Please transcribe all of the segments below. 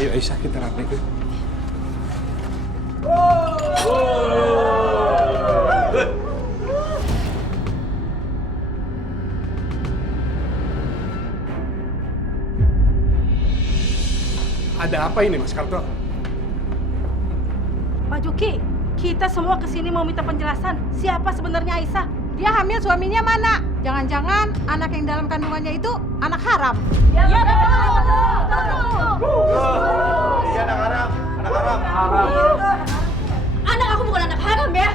Ayo Aisyah, kita rapikan. Ada apa ini, Mas Karto? Pak Juki, kita semua kesini mau minta penjelasan. Siapa sebenarnya Aisyah? Dia hamil, suaminya mana? Jangan-jangan anak yang dalam kandungannya itu anak haram. Ya, betul. Iya, anak haram. Anak haram. Anak aku bukan anak haram ya.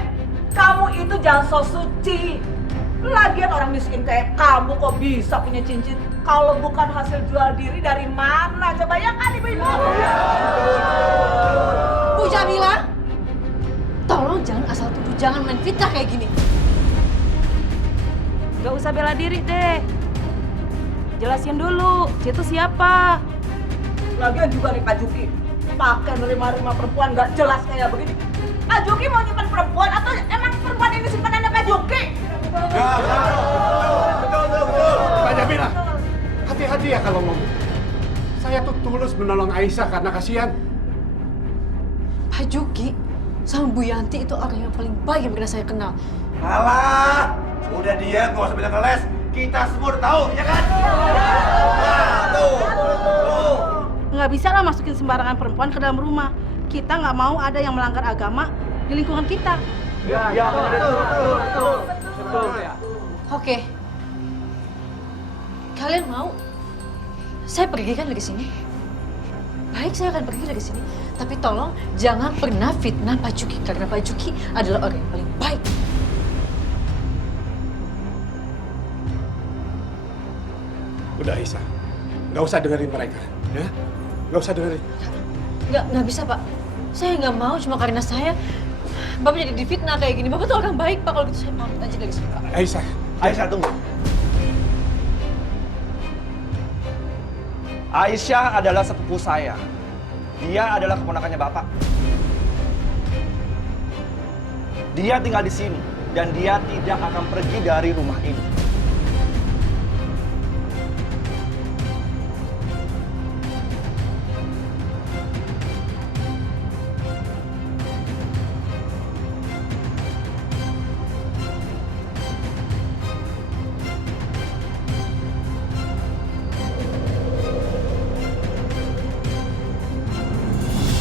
Kamu itu jangan so suci. Lagian orang miskin kayak kamu kok bisa punya cincin? Kalau bukan hasil jual diri dari mana? Coba bayangkan ibu-ibu. Bu Jamila, tolong jangan asal tuduh, jangan main fitnah kayak gini. Gak usah bela diri deh. Jelasin dulu, itu siapa? Lagian juga nih Pak Juki, pakai nerima-nerima perempuan nggak jelas kayak begini. Pak Juki mau nyimpan perempuan atau emang perempuan ini simpanannya Pak Juki? Betul. Mbak Jamila, hati-hati ya kalau ngomong. Saya tuh tulus menolong Aisyah karena kasihan. Pak Juki sama Bu Yanti itu orang yang paling baik yang pernah saya kenal. Alah, udah dia nggak usah banyak ngeles. Kita semua udah tahu, ya kan? Nah, tuh. Nggak bisa lah masukin sembarangan perempuan ke dalam rumah. Kita nggak mau ada yang melanggar agama di lingkungan kita. Ya, betul. Oke. Kalian mau? Saya pergi kan dari sini. Baik, saya akan pergi dari sini. Tapi tolong jangan pernah fitnah Pak Juki karena Pak Juki adalah orang yang paling baik. Udah Aisyah, nggak usah dengerin mereka, ya? Nggak usah dengerin. Nggak bisa Pak. Saya nggak mau cuma karena saya Bapak jadi difitnah kayak gini. Bapak tuh orang baik Pak. Kalau gitu saya pamit aja dari sini Pak. Aisyah, tunggu. Aisyah adalah sepupu saya. Dia adalah keponakannya Bapak. Dia tinggal di sini dan dia tidak akan pergi dari rumah ini.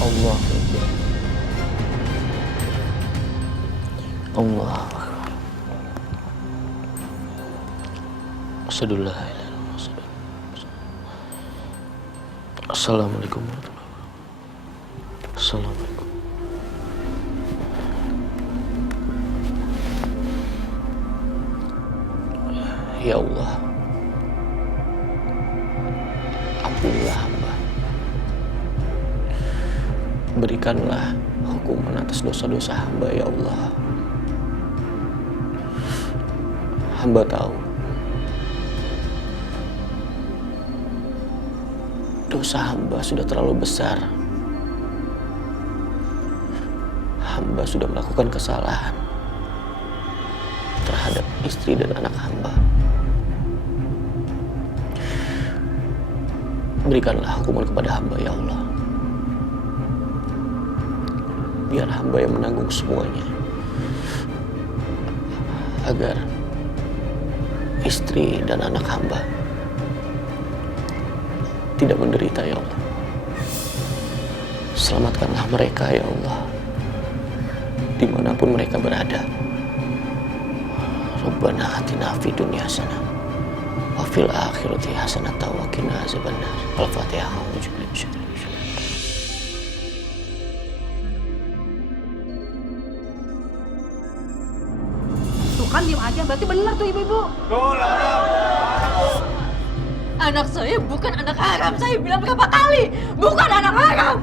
Allah Allah Asyhadullah. Assalamualaikum warahmatullahi wabarakatuh. Assalamualaikum. Ya Allah, ampunilah hamba. Berikanlah hukuman atas dosa-dosa hamba, ya Allah. Hamba tahu dosa hamba sudah terlalu besar. Hamba sudah melakukan kesalahan terhadap istri dan anak hamba. Berikanlah hukuman kepada hamba, ya Allah. Biar hamba yang menanggung semuanya, agar istri dan anak hamba tidak menderita, ya Allah. Selamatkanlah mereka, ya Allah, dimanapun mereka berada. Rabbana atina fid dunya hasanah wa fil akhirati hasanah wa qina azabannar. Al-Fatihah. Tuh kan diem aja, berarti benar tuh ibu-ibu. Anak saya bukan anak haram. Saya bilang berapa kali, bukan anak haram.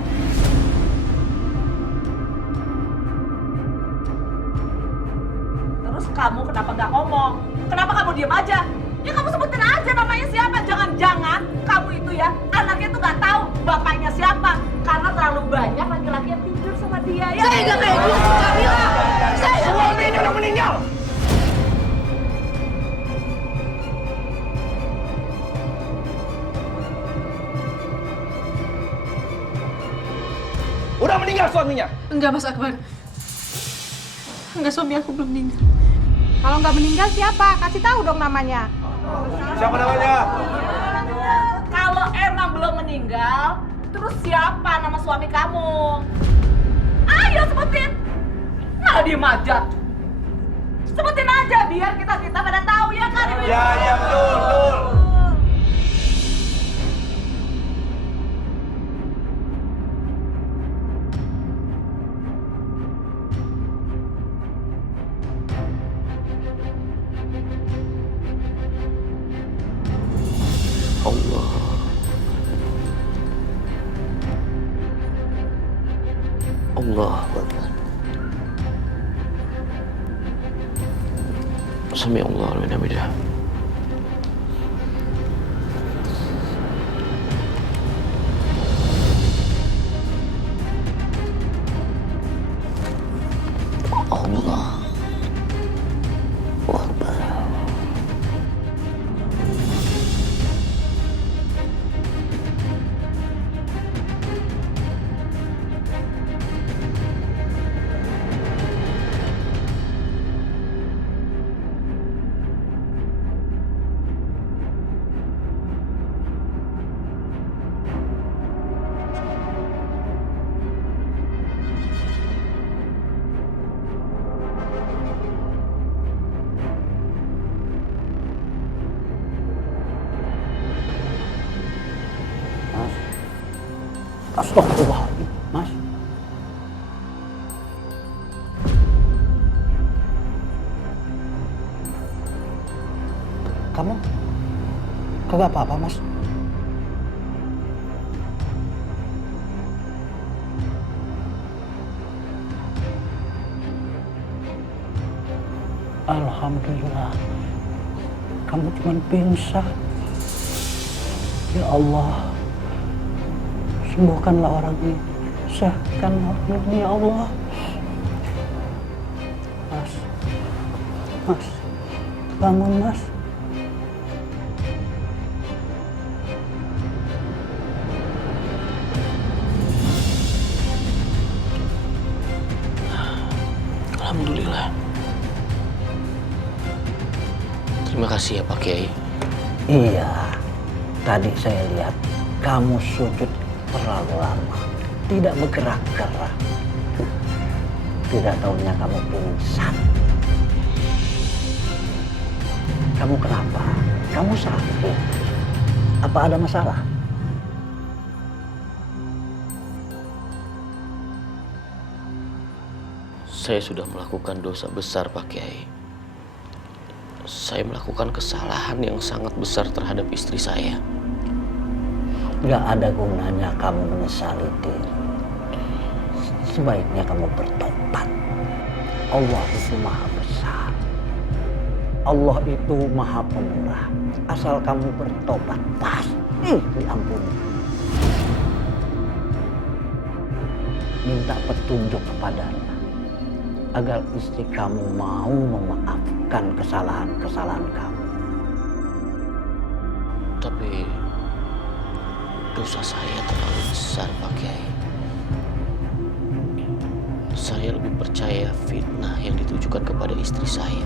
Terus kamu kenapa nggak ngomong? Kenapa kamu diem aja? Ya kamu sebutin aja bapaknya siapa. Jangan-jangan kamu itu ya anaknya tuh nggak tahu bapaknya siapa karena terlalu banyak laki-laki yang tidur sama dia ya. Saya nggak kayak gitu, Jamila. Saya nggak kayak gitu. Udah meninggal. Udah meninggal suaminya. Enggak, Mas Akbar. Enggak, suami aku belum meninggal. Kalau nggak meninggal siapa? Kasih tahu dong namanya. Siapa namanya? Kalau emang belum meninggal, terus siapa nama suami kamu? Ayo sebutin. Nah, diem aja. Sebutin aja biar kita pada tahu ya kan? Ya, betul. Allah. Allah Akbar. Sami Allah wa ni'mal wakil. Allah Akbar. Astagfirullahaladzim, Mas. Kamu kagak apa-apa, Mas? Alhamdulillah. Kamu cuma pingsan. Ya Allah. Sembuhkanlah orang ini, sehatkanlah orang ini, ya Allah. Mas, bangun Mas. Alhamdulillah. Terima kasih ya Pak Kiai. Iya, tadi saya lihat kamu sujud terlalu lama, tidak bergerak-gerak. Tidak tahunya kamu pingsan. Kamu kenapa? Kamu sakit? Apa ada masalah? Saya sudah melakukan dosa besar Pak Kiai. Saya melakukan kesalahan yang sangat besar terhadap istri saya. Gak ada gunanya kamu menyesali diri. Sebaiknya kamu bertobat. Allah itu maha besar. Allah itu maha pemurah. Asal kamu bertobat, pasti diampuni. Minta petunjuk kepadanya agar istri kamu mau memaafkan kesalahan-kesalahan kamu. Tapi dosa saya terlalu besar Pak Kiai. Saya lebih percaya fitnah yang ditujukan kepada istri saya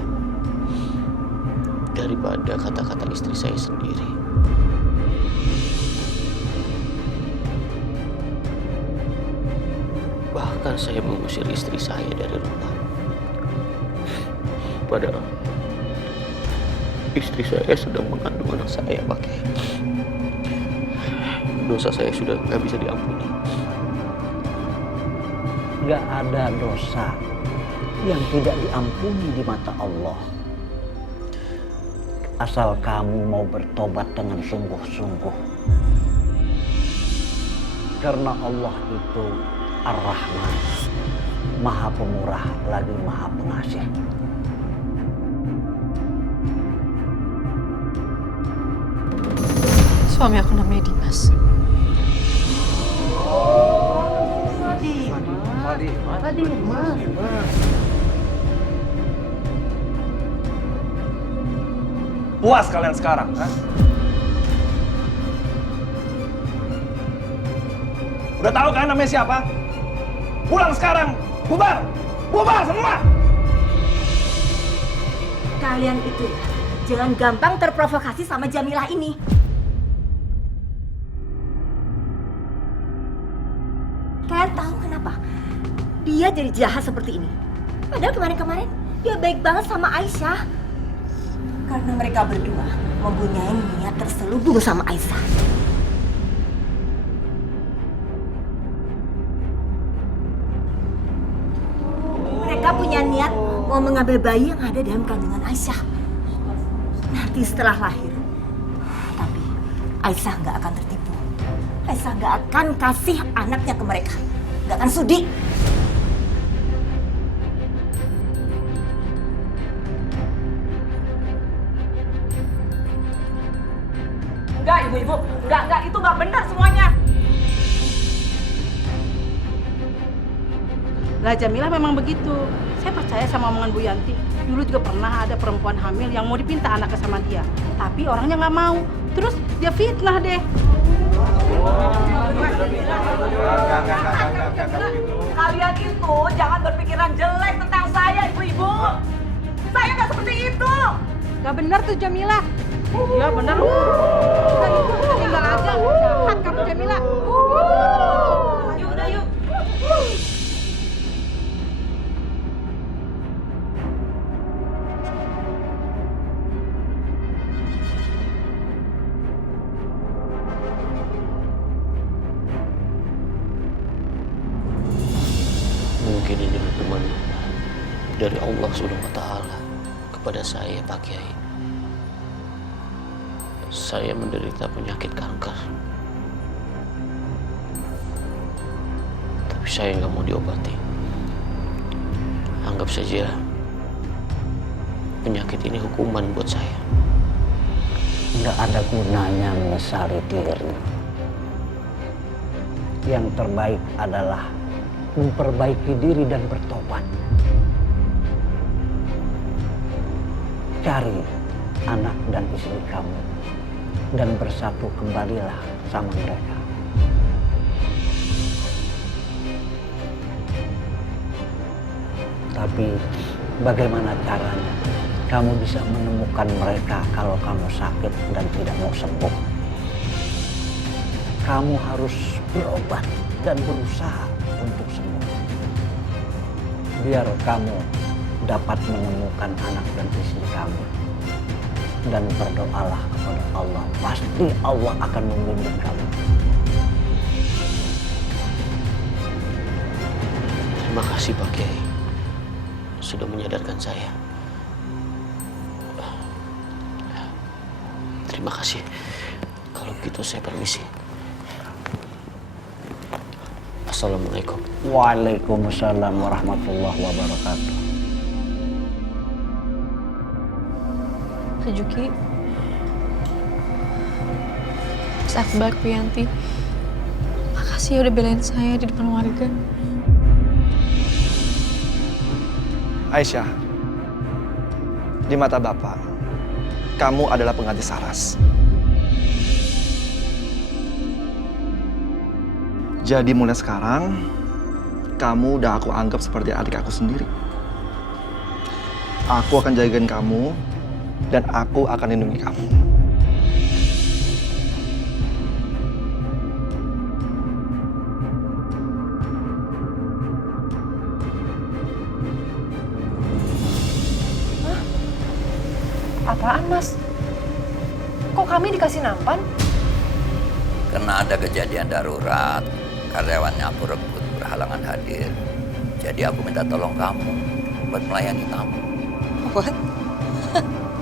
daripada kata-kata istri saya sendiri. Bahkan saya mengusir istri saya dari rumah. Padahal istri saya sedang mengandung anak saya, Pak Kiai. Dosa saya sudah nggak bisa diampuni. Gak ada dosa yang tidak diampuni di mata Allah. Asal kamu mau bertobat dengan sungguh-sungguh. Karena Allah itu Ar-Rahman, Maha Pemurah lagi Maha Pengasih. Suami aku namanya Dimas. Puas kalian sekarang, ha? Udah tahu kan namanya siapa? Pulang sekarang. Bubar. Bubar semua. Kalian itu ya, jangan gampang terprovokasi sama Jamilah ini. Kalian tahu kenapa dia jadi jahat seperti ini? Padahal kemarin-kemarin dia baik banget sama Aisyah. Karena mereka berdua mempunyai niat terselubung sama Aisyah. Mereka punya niat mau mengambil bayi yang ada dalam kandungan Aisyah. Nanti setelah lahir. Tapi Aisyah nggak akan tertipu. Aisyah nggak akan kasih anaknya ke mereka. Nggak akan sudi. Enggak, ibu-ibu. Enggak, itu enggak benar semuanya. Lah Jamilah memang begitu. Saya percaya sama omongan Bu Yanti. Dulu juga pernah ada perempuan hamil yang mau dipinta anaknya sama dia. Tapi orangnya nggak mau. Terus dia fitnah deh. Kalian itu jangan berpikiran jelek tentang saya, ibu-ibu. Saya nggak seperti itu. Gak benar tuh Jamilah. Iya benar. Udah ibu, kita tinggal aja. Jahat kamu Jamilah. Yuk, udah yuk. Mungkin ini hukuman dari Allah Subhanahu wa Ta'ala kepada saya, Pak Kiai. Saya menderita penyakit kanker. Tapi saya nggak mau diobati. Anggap saja penyakit ini hukuman buat saya. Nggak ada gunanya menyesali diri. Yang terbaik adalah memperbaiki diri dan bertobat. Cari anak dan istri kamu dan bersatu kembalilah sama mereka. Tapi bagaimana caranya kamu bisa menemukan mereka kalau kamu sakit dan tidak mau sembuh? Kamu harus berobat dan berusaha untuk sembuh. Biar kamu dapat menemukan anak dan istri kamu. Dan berdoalah kepada Allah. Pasti Allah akan membimbing kamu. Terima kasih Pak Kiai sudah menyadarkan saya. Terima kasih. Kalau begitu saya permisi. Assalamualaikum. Waalaikumsalam warahmatullahi wabarakatuh. Kak Juki, Mas Akbar, Bu Yanti, makasih ya udah belain saya di depan warga. Aisyah, di mata Bapak, kamu adalah pengganti Saras. Jadi mulai sekarang, kamu udah aku anggap seperti adik aku sendiri. Aku akan jagain kamu, dan aku akan lindungi kamu. Apaan, Mas? Kok kami dikasih nampan? Karena ada kejadian darurat, karyawannya aku rebut berhalangan hadir. Jadi aku minta tolong kamu buat melayani tamu. What?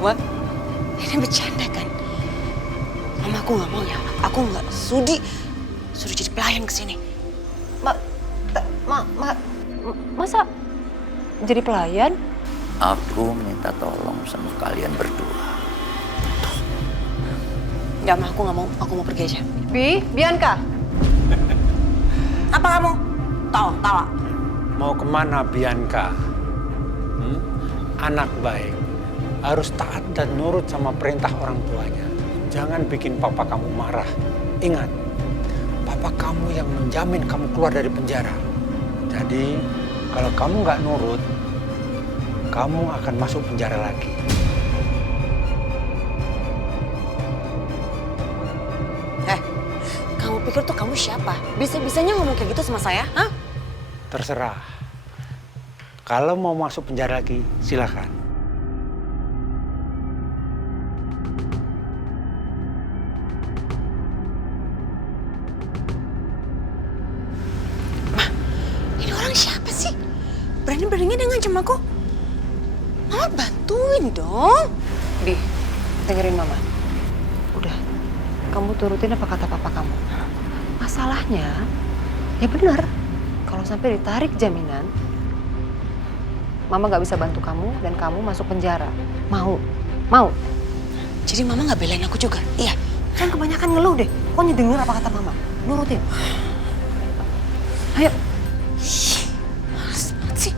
What? Ini bercanda kan? Mama aku nggak mau ya. Aku nggak sudi suruh jadi pelayan kesini. Masa jadi pelayan? Aku minta tolong sama kalian berdua. Nggak, Ma, aku nggak mau. Aku mau pergi aja. Bianca. Apa kamu? Tawa. Mau kemana Bianca? Anak baik harus taat dan nurut sama perintah orang tuanya. Jangan bikin papa kamu marah. Ingat, papa kamu yang menjamin kamu keluar dari penjara. Jadi, kalau kamu nggak nurut, kamu akan masuk penjara lagi. Kamu pikir tuh kamu siapa? Bisa-bisanya ngomong kayak gitu sama saya, hah? Terserah. Kalau mau masuk penjara lagi, silakan. Ini orang siapa sih? Berani-beraninya dia ngancam aku. Mama bantuin dong. Bi, dengerin Mama. Udah, kamu turutin apa kata papa kamu. Masalahnya, ya benar. Kalau sampai ditarik jaminan, Mama nggak bisa bantu kamu dan kamu masuk penjara. Mau? Mau? Jadi Mama nggak belain aku juga? Iya. Kan kebanyakan ngeluh deh. Pokoknya denger apa kata Mama. Nurutin. Ayo. Males banget sih.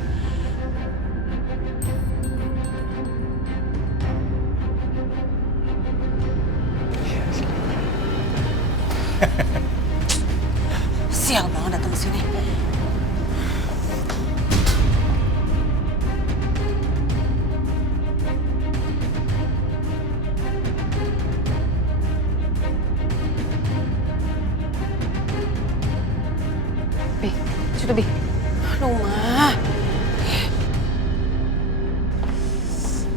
Sial banget datang ke sini. Bi, situ Bi. Aduh, Ma.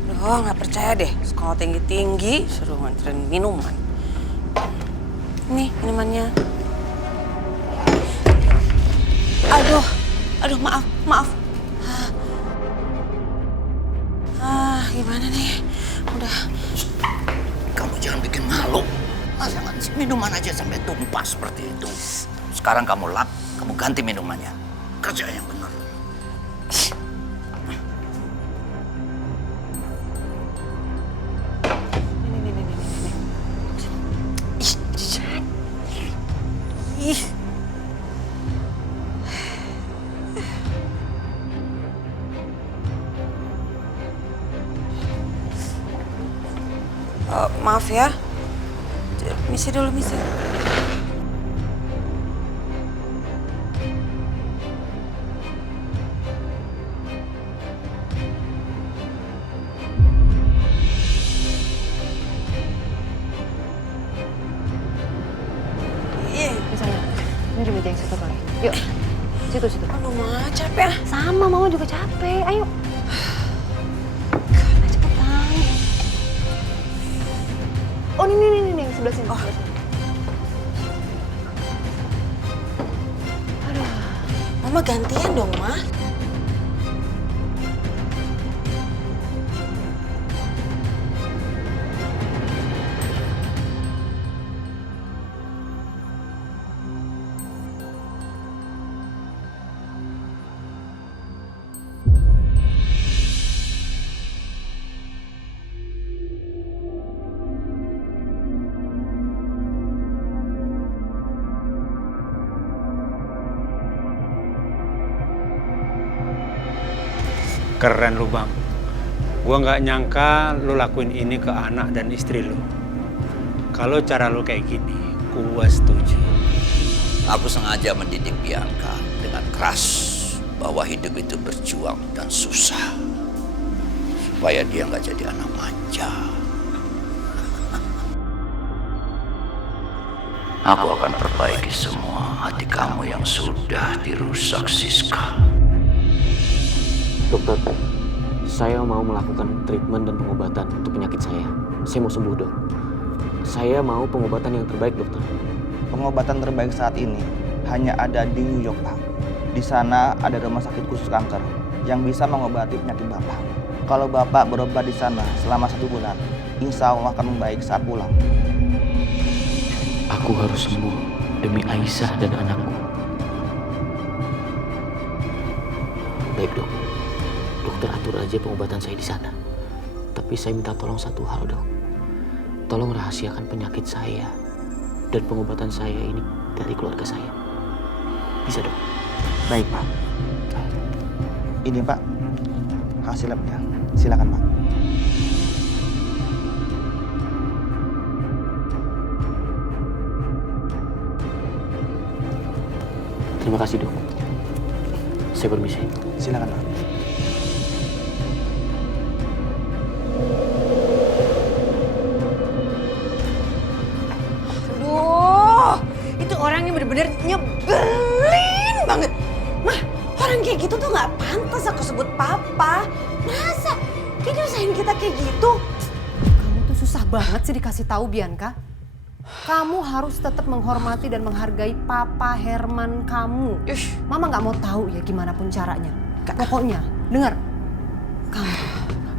Aduh, nggak percaya deh. Sekolah tinggi-tinggi, suruh nganterin minuman. Nih, minumannya. Aduh, maaf. Gimana nih? Udah. Kamu jangan bikin malu. Masa ngasih minuman aja sampai tumpah seperti itu. Sekarang kamu lap, kamu ganti minumannya. Kerja yang benar. Ih. Maaf ya. Misi dulu, misi. Misalnya, ini di meja yang satu kali. Yuk, situ. Aduh, Ma, capek. Sama, Mama juga capek. Ayo. Karena cepetan. Oh, ini, sebelah sini. Sebelah sini. Aduh. Mama gantian dong, Ma. Keren lu, Bang. Gua nggak nyangka lu lakuin ini ke anak dan istri lu. Kalau cara lu kayak gini, gua setuju. Aku sengaja mendidik Bianca dengan keras bahwa hidup itu berjuang dan susah. Supaya dia nggak jadi anak manja. Aku akan perbaiki semua hati kamu yang sudah dirusak, Siska. Dokter, saya mau melakukan treatment dan pengobatan untuk penyakit saya. Saya mau sembuh, Dok. Saya mau pengobatan yang terbaik, dokter. Pengobatan terbaik saat ini hanya ada di New York, Pak. Di sana ada rumah sakit khusus kanker yang bisa mengobati penyakit Bapak. Kalau Bapak berobat di sana selama 1 bulan, insya Allah akan membaik saat pulang. Aku harus sembuh demi Aisyah dan anakku. Baik, Dok. Dokter atur aja pengobatan saya di sana. Tapi saya minta tolong satu hal, Dok. Tolong rahasiakan penyakit saya dan pengobatan saya ini dari keluarga saya. Bisa, Dok? Baik, Pak. Ini, Pak, hasil labnya. Silakan, Pak. Terima kasih, Dok. Saya permisi. Silakan, Pak. Aduh, itu orangnya bener-bener nyebelin banget. Mah, orang kayak gitu tuh nggak pantas aku sebut papa. Masa dia nyusahin kita kayak gitu? Kamu tuh susah banget sih dikasih tahu, Bianca. Kamu harus tetap menghormati dan menghargai Papa Herman kamu. Mama nggak mau tahu ya gimana pun caranya. Pokoknya, dengar. Kamu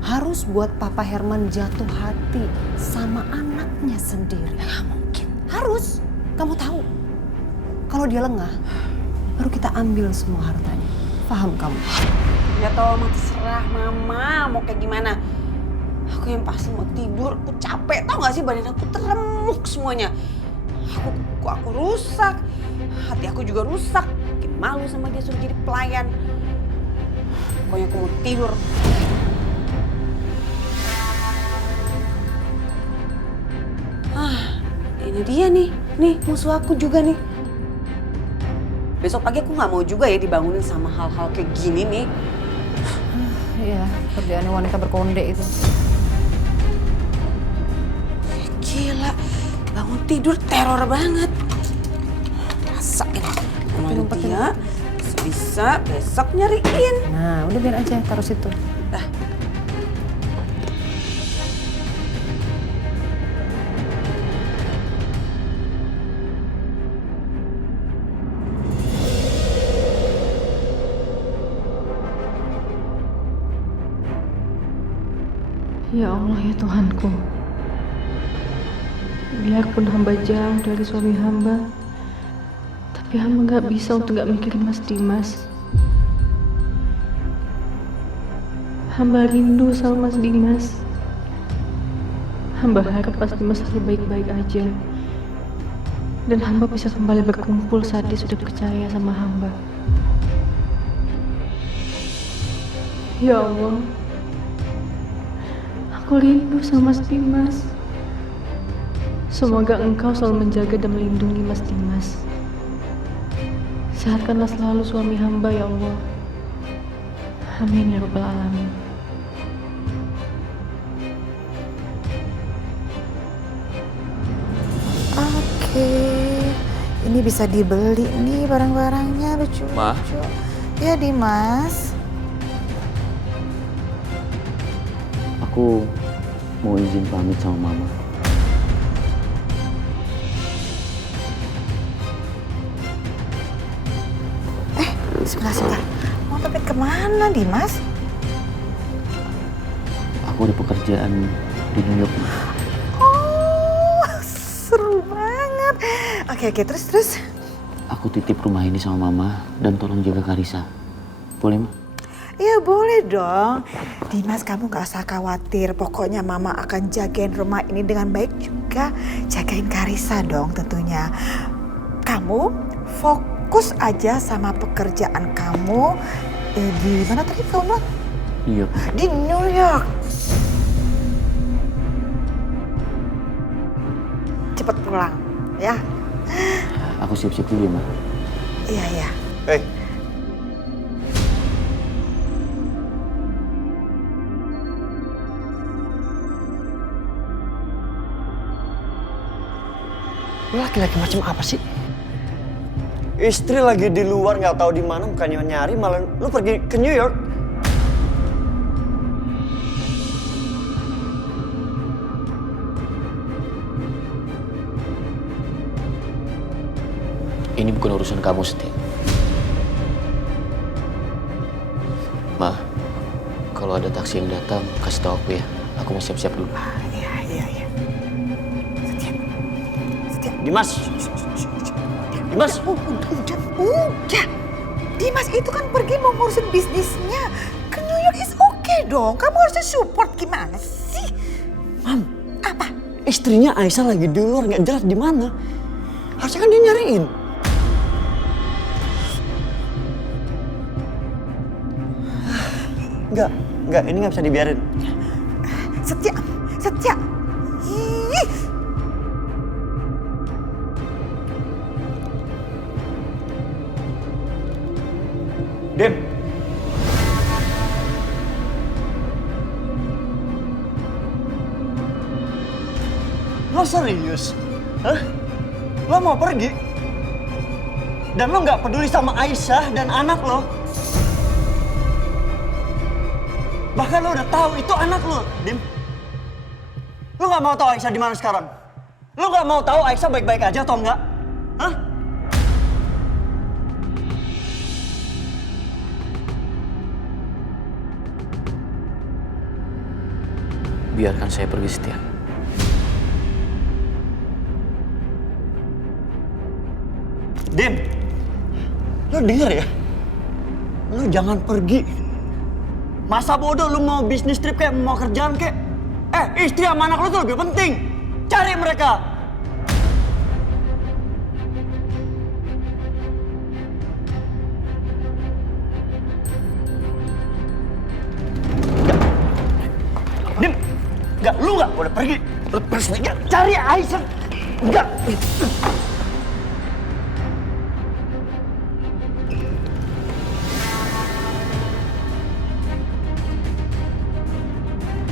harus buat Papa Herman jatuh hati sama anaknya sendiri. Nggak mungkin. Harus. Kamu tahu. Kalau dia lengah, baru kita ambil semua hartanya. Paham kamu? Ya tau, mah terserah Mama mau kayak gimana. Aku yang pasti mau tidur, aku capek. Tau gak sih badan aku teremuk semuanya. Aku rusak. Hati aku juga rusak. Bikin malu sama dia suruh jadi pelayan. Pokoknya aku mau tidur. Ini dia nih. Nih musuh aku juga nih. Besok pagi aku gak mau juga ya dibangunin sama hal-hal kayak gini nih. Iya, kerjaannya wanita berkonde itu. Gila, bangun tidur teror banget. Masa ini sama dia bisa besok nyariin. Nah, udah biar aja taruh situ. Dah. Ya Allah ya Tuhanku, biarpun hamba jauh dari suami hamba, tapi hamba gak bisa untuk gak mikirin Mas Dimas. Hamba rindu sama Mas Dimas. Hamba harap Mas Dimas selalu baik-baik aja. Dan hamba bisa kembali berkumpul saat dia sudah percaya sama hamba. Ya Allah, aku rindu sama Mas Dimas. Semoga Engkau selalu menjaga dan melindungi Mas Dimas. Sehatkanlah selalu suami hamba ya Allah. Amin ya Rabbal Alamin. Oke, ini bisa dibeli nih barang-barangnya, lucu-lucu. Ma. Ya Dimas. Aku mau izin pamit sama Mama. Sebentar. Mau tapi kemana Dimas? Aku ada pekerjaan di New York. Oh, seru banget. Oke, terus. Aku titip rumah ini sama Mama dan tolong jaga Karisa. Boleh, Ma? Iya boleh dong. Dimas kamu gak usah khawatir. Pokoknya Mama akan jagain rumah ini dengan baik juga. Jagain Karisa dong tentunya. Kamu fokus aja sama pekerjaan kamu. Di mana tadi kamu bilang? New York. Di New York. Cepet pulang ya. Aku siap-siap dulu ya, Ma. Iya. Hei. Lu laki-laki macam apa sih? Istri lagi di luar nggak tahu di mana, bukannya nyari malah lu pergi ke New York. Ini bukan urusan kamu, Setia. Ma, kalau ada taksi yang datang, kasih tahu aku ya. Aku mau siap-siap dulu. Iya. Setia. Dimas. Dimas. Udah. Dimas itu kan pergi mau ngurusin bisnisnya. Ke New York is okay dong. Kamu harusnya support gimana sih? Mam. Apa? Istrinya Aisyah lagi di luar, nggak jelas di mana. Harusnya kan dia nyariin. Enggak, ini nggak bisa dibiarin. Setia. Ih. Dem, Lo serius? Hah? Lo mau pergi? Dan lo nggak peduli sama Aisyah dan anak lo? Bahkan lo udah tahu itu anak lo, Dim. Lo nggak mau tahu Aisyah di mana sekarang? Lo nggak mau tahu Aisyah baik-baik aja atau enggak? Hah? Biarkan saya pergi, Setia. Dim, lo denger ya? Lo jangan pergi. Masa bodoh lo mau bisnis trip kayak mau kerjaan kayak. Istri sama anak lo tuh lebih penting. Cari mereka. Dim, enggak, lu enggak boleh pergi. Lepas aja, cari Aisyah. Enggak.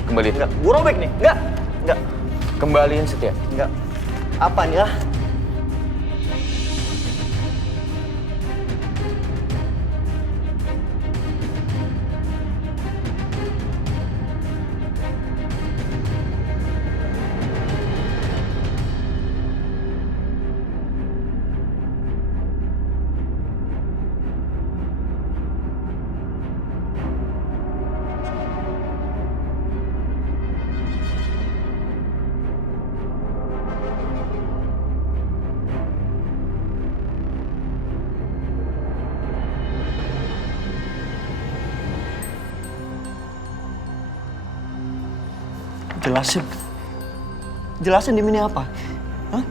Kembaliin. Enggak, gue robek nih. Enggak. Kembaliin, Setia. Enggak. Apa nih ya? Jelasin Dim ini apa? Hah?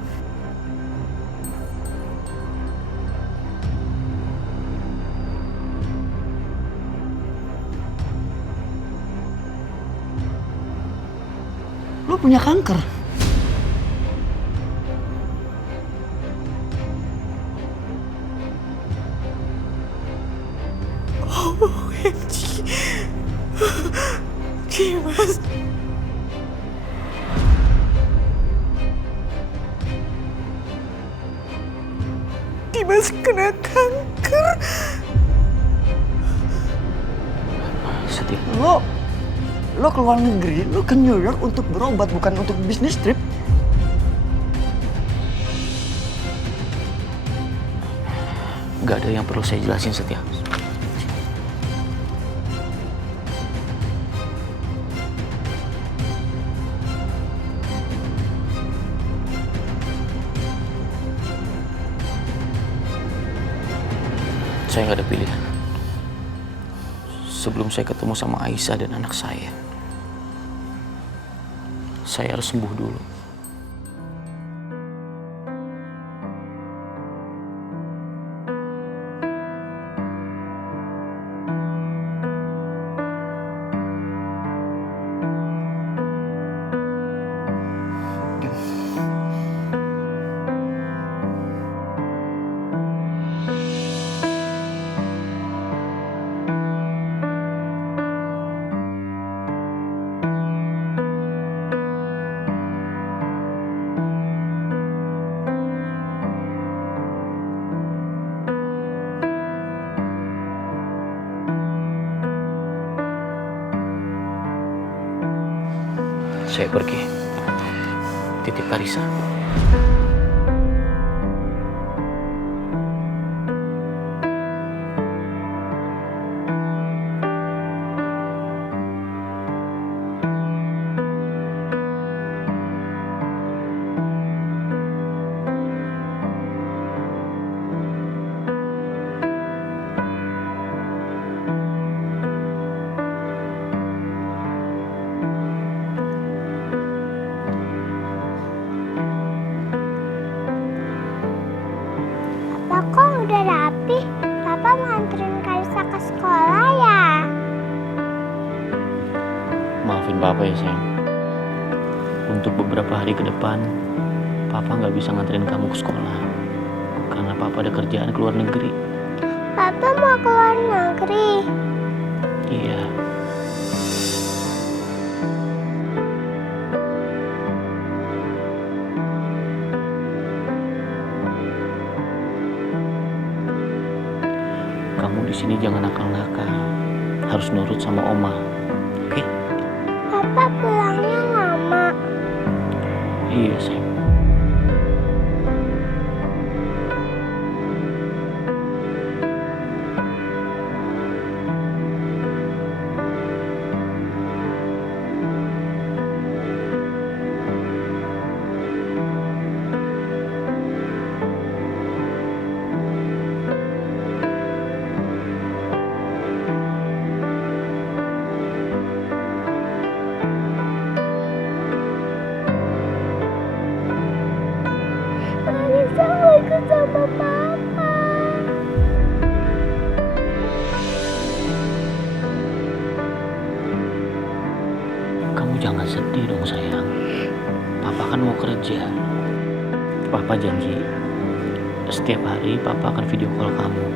Lo punya kanker. OMG. Dimas. Dimas kena kanker. Setia. Lo keluar negeri, lo ke New York untuk berobat, bukan untuk bisnis trip. Gak ada yang perlu saya jelasin, Setia. Saya nggak ada pilihan. Sebelum saya ketemu sama Aisyah dan anak saya harus sembuh dulu. Saya pergi. Titip Karissa. Kok udah rapi? Papa mau anterin Karissa ke sekolah ya? Maafin Papa ya, sayang. Untuk beberapa hari ke depan, Papa nggak bisa nganterin kamu ke sekolah. Karena Papa ada kerjaan ke luar negeri. Papa mau ke luar negeri? Iya. kamu di sini jangan nakal-nakal. Harus nurut sama Oma. Oke? Papa pulangnya lama. Iya, sayang. Marisa mau ikut sama Papa. Kamu jangan sedih dong, sayang. Papa kan mau kerja. Papa janji, setiap hari Papa akan video call kamu.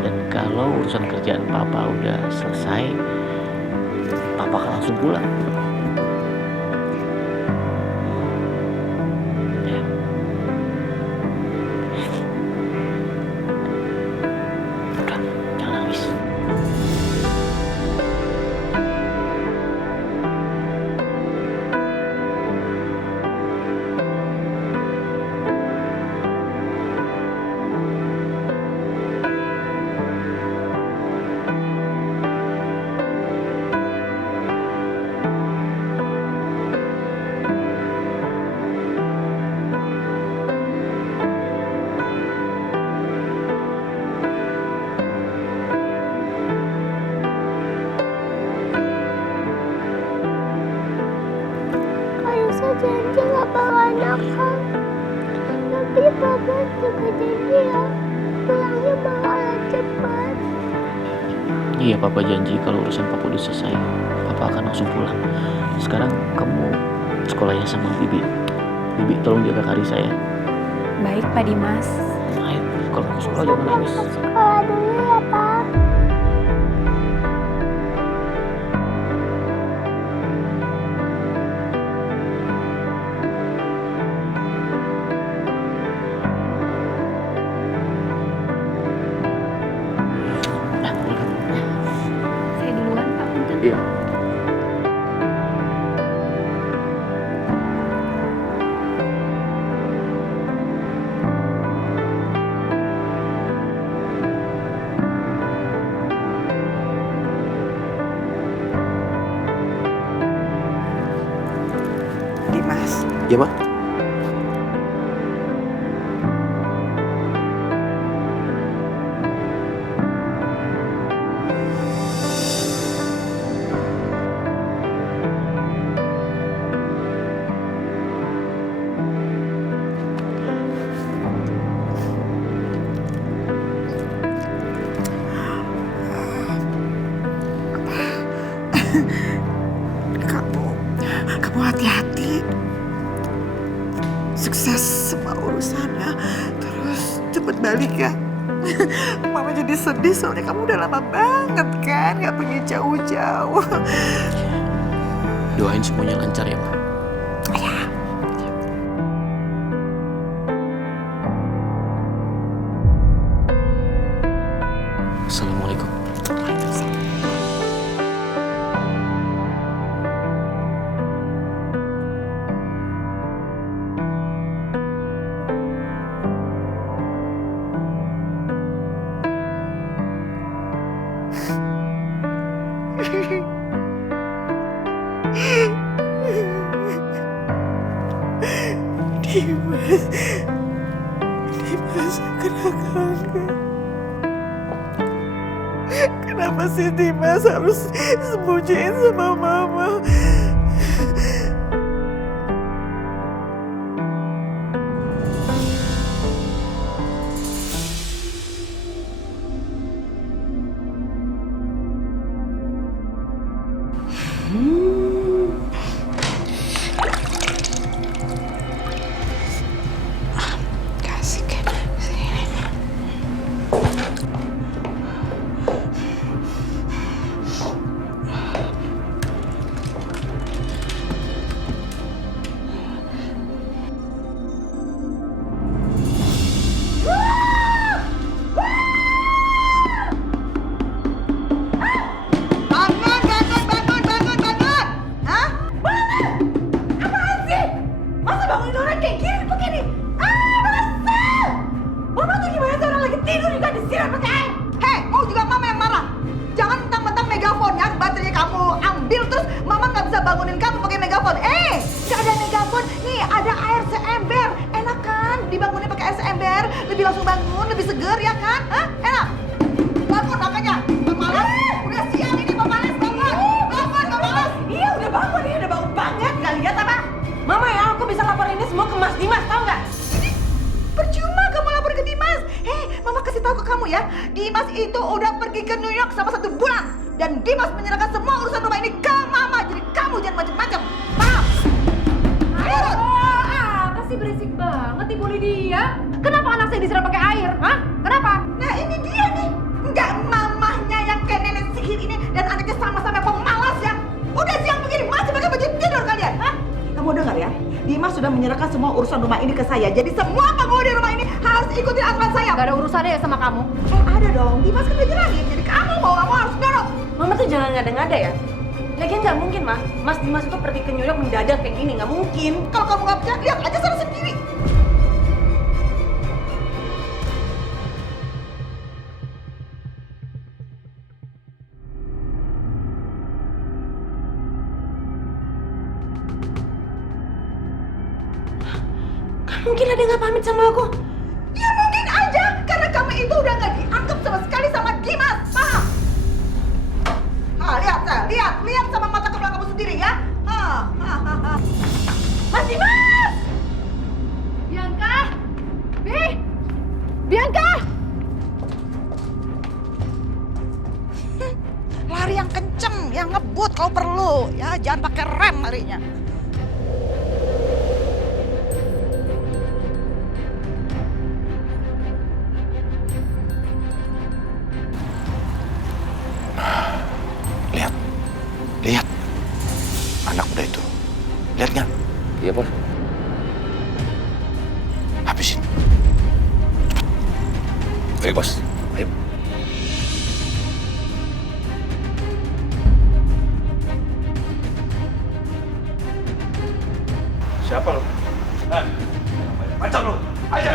Dan kalau urusan kerjaan Papa udah selesai, Papa akan langsung pulang. Ya. Udah, jangan nangis. Marisa janji gak bakal nakal. Tapi Papa juga janji ya, pulangnya bakalan cepat. Iya, Papa janji kalau urusan Papa udah selesai, Papa akan langsung pulang. Sekarang kamu sekolahnya sama Bibi. Bibi tolong jaga Karisa ya. Baik, Pak Dimas. Ayo, kalau ke sekolah jangan nangis. Sekolah dulu ya, Pak. Saya duluan, Pak. Punten. Iya. Dimas, Ya, Ma. kamu hati-hati. Sukses semua urusannya. Terus cepet balik ya. Mama jadi sedih soalnya kamu udah lama banget kan gak pergi jauh-jauh. Doain semuanya lancar ya, Ma. Assalamualaikum. Dimas, kenapa? Kenapa sih Dimas harus sembunyiin sama Mama? lebih langsung bangun, lebih seger ya kan? Hah? Enak? Bangun makanya. Pemalas, udah siang ini pemalas, bangun. Bangun, pemalas. Iya udah bangun, iya udah bangun banget. Gak lihat apa? Mama ya, aku bisa laporin ini semua ke Mas Dimas, tau nggak? Percuma kamu lapor ke Dimas. Mama kasih tahu ke kamu ya. Dimas itu udah pergi ke New York selama 1 bulan. Dan Dimas menyerahkan semua urusan rumah ini ke Mama. Jadi kamu jangan macam-macam. Paham? Ayo. Apa sih berisik banget Ibu Lydia? Kenapa anak saya disiram pakai air? Hah? Kenapa? Nah ini dia nih. Enggak mamahnya yang kayak nenek sihir ini. Dan anaknya sama-sama pemalas ya. Udah siang begini masih pakai baju tidur kalian. Hah? Kamu dengar ya? Dimas sudah menyerahkan semua urusan rumah ini ke saya. Jadi semua penghuni rumah ini harus ikutin aturan saya. Gak ada urusannya ya sama kamu? Ada dong. Dimas kan udah jelasin. Jadi kamu mau kamu harus dorong. Mama tuh jangan ngada-ngada ya. Lagian nggak mungkin, Ma. Mas Dimas itu pergi ke New York mendadak kayak gini. Nggak mungkin. Kalau kamu nggak percaya, lihat aja sana sendiri. Mungkin ada nggak pamit sama aku? Ya mungkin aja, karena kamu itu udah nggak dianggap sama sekali sama Dimas, paham? Lihat sama mata kepala kamu sendiri ya. Mas Dimas! Bianca! Bianca! Lari yang kenceng, yang ngebut kalau perlu. Ya, jangan pakai rem larinya. Lihat. Anak muda itu. Lihat nggak? Iya, Bos. Habisin. Oke, Bos. Ayo. Siapa lo? Macam lo. Ayo.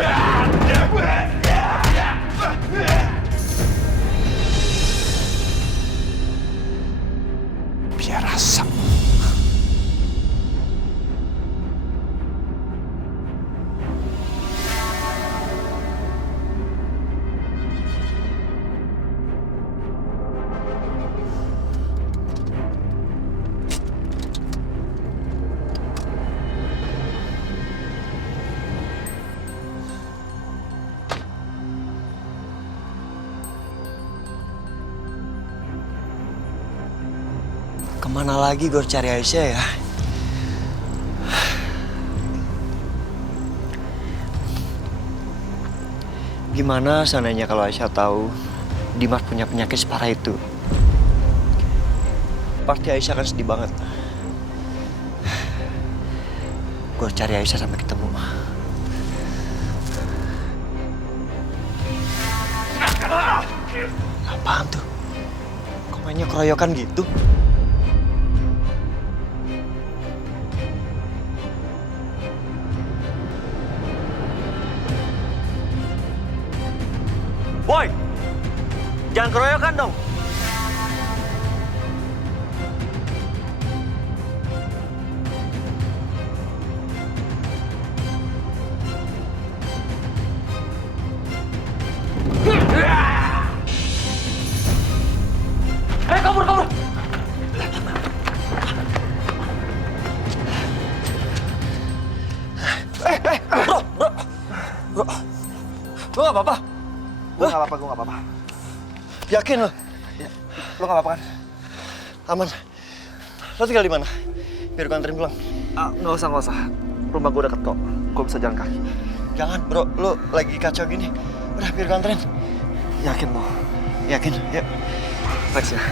Biar rasa. Kemana lagi gue cari Aisyah ya? Gimana seandainya kalau Aisyah tahu Dimas punya penyakit separah itu? Pasti Aisyah akan sedih banget. Gue cari Aisyah sampai ketemu. Apaan tuh? Kok mainnya keroyokan gitu? Boy, jangan keroyokan dong. Kabur! Bro, lo gak apa-apa? Gue gak apa-apa. Yakin lo? Ya, lo gak apa-apa kan? Aman. Lo tinggal di mana? Biar gue anterin pulang. Nggak usah. Rumah gue deket kok. Gue bisa jalan kaki. Jangan bro, lo lagi kacau gini. Udah biar gue anterin. Yakin lo? Yakin, yuk. Thanks ya.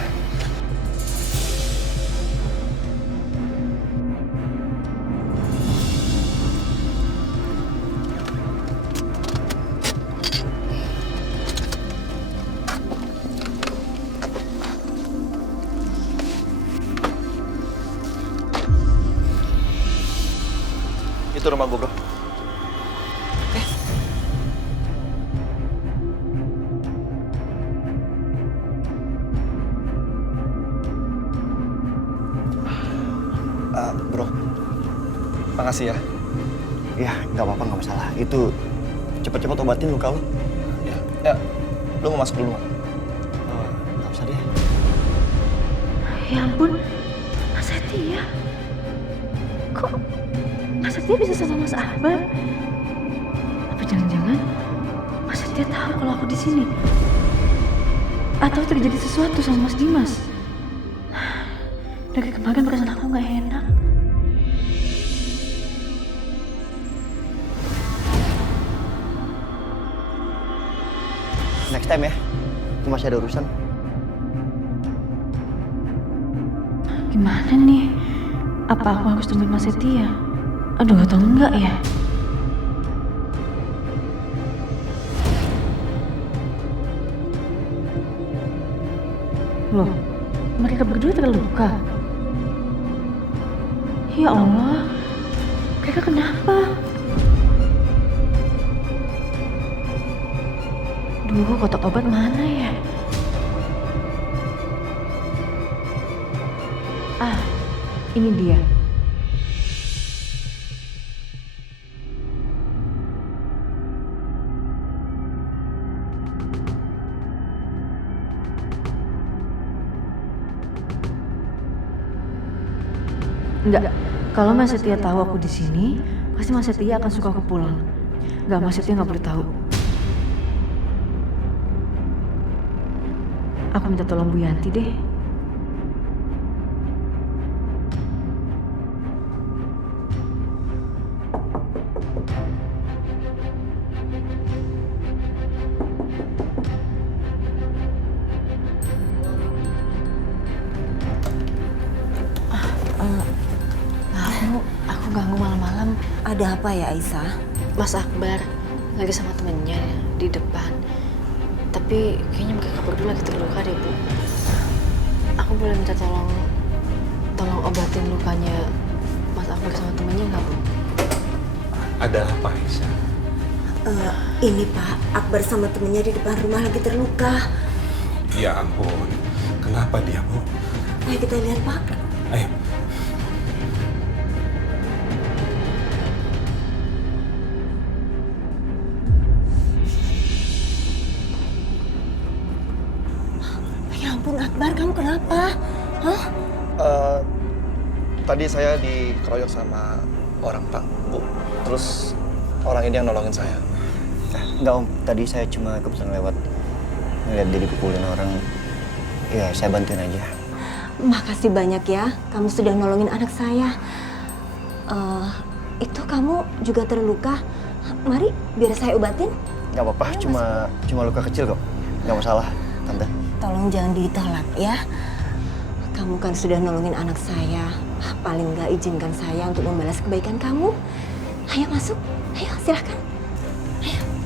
Itu rumah gue, bro. Bro, makasih ya. Ya, nggak apa-apa, nggak masalah. Itu cepet-cepet obatin luka lu. Ya, lu mau masuk dulu nggak? Nggak usah deh. Ya ampun, Mas Setia. Kok Mas Setia bisa sama Mas Akbar? Apa jangan-jangan Mas Setia tahu kalau aku di sini? Atau terjadi sesuatu sama Mas Dimas? Dari kemarin perasaan aku nggak enak. Next time ya, aku masih ada urusan. Gimana nih? Apa aku harus temuin Mas Setia? Aduh, atau enggak ya? Loh, mereka berdua terluka. Ya Allah, mereka kenapa? Duh, kotak obat mana ya? Ah, ini dia. Enggak, kalau Mas Setia tahu aku di sini, pasti Mas Setia akan suka aku pulang. Enggak, Mas Setia nggak boleh tahu. Aku minta tolong Bu Yanti deh. Aku ganggu malam-malam. Ada apa ya, Aisyah? Mas Akbar lagi sama temennya di depan. Tapi kayaknya mereka berdua lagi terluka deh, Bu. Aku boleh minta tolong obatin lukanya Mas Akbar sama temennya nggak, Bu? Ada apa, Aisyah? Ini Pak, Akbar sama temennya di depan rumah lagi terluka. Ya ampun, kenapa dia, Bu? Ayo kita lihat, Pak. Ayo. Ya ampun, Akbar, kamu kenapa? Hah? Tadi saya dikeroyok sama orang, Pak, Bu. Terus orang ini yang nolongin saya. Enggak Om, tadi saya cuma kebetulan lewat ngeliat dia dipukulin orang. Ya, saya bantuin aja. Makasih banyak ya, kamu sudah nolongin anak saya. Itu kamu juga terluka. Mari, biar saya obatin. Nggak apa-apa, cuma luka kecil kok. Nggak masalah, Tante. Tolong jangan ditolak ya. Kamu kan sudah nolongin anak saya. Paling nggak izinkan saya untuk membalas kebaikan kamu. Ayo masuk, ayo silakan.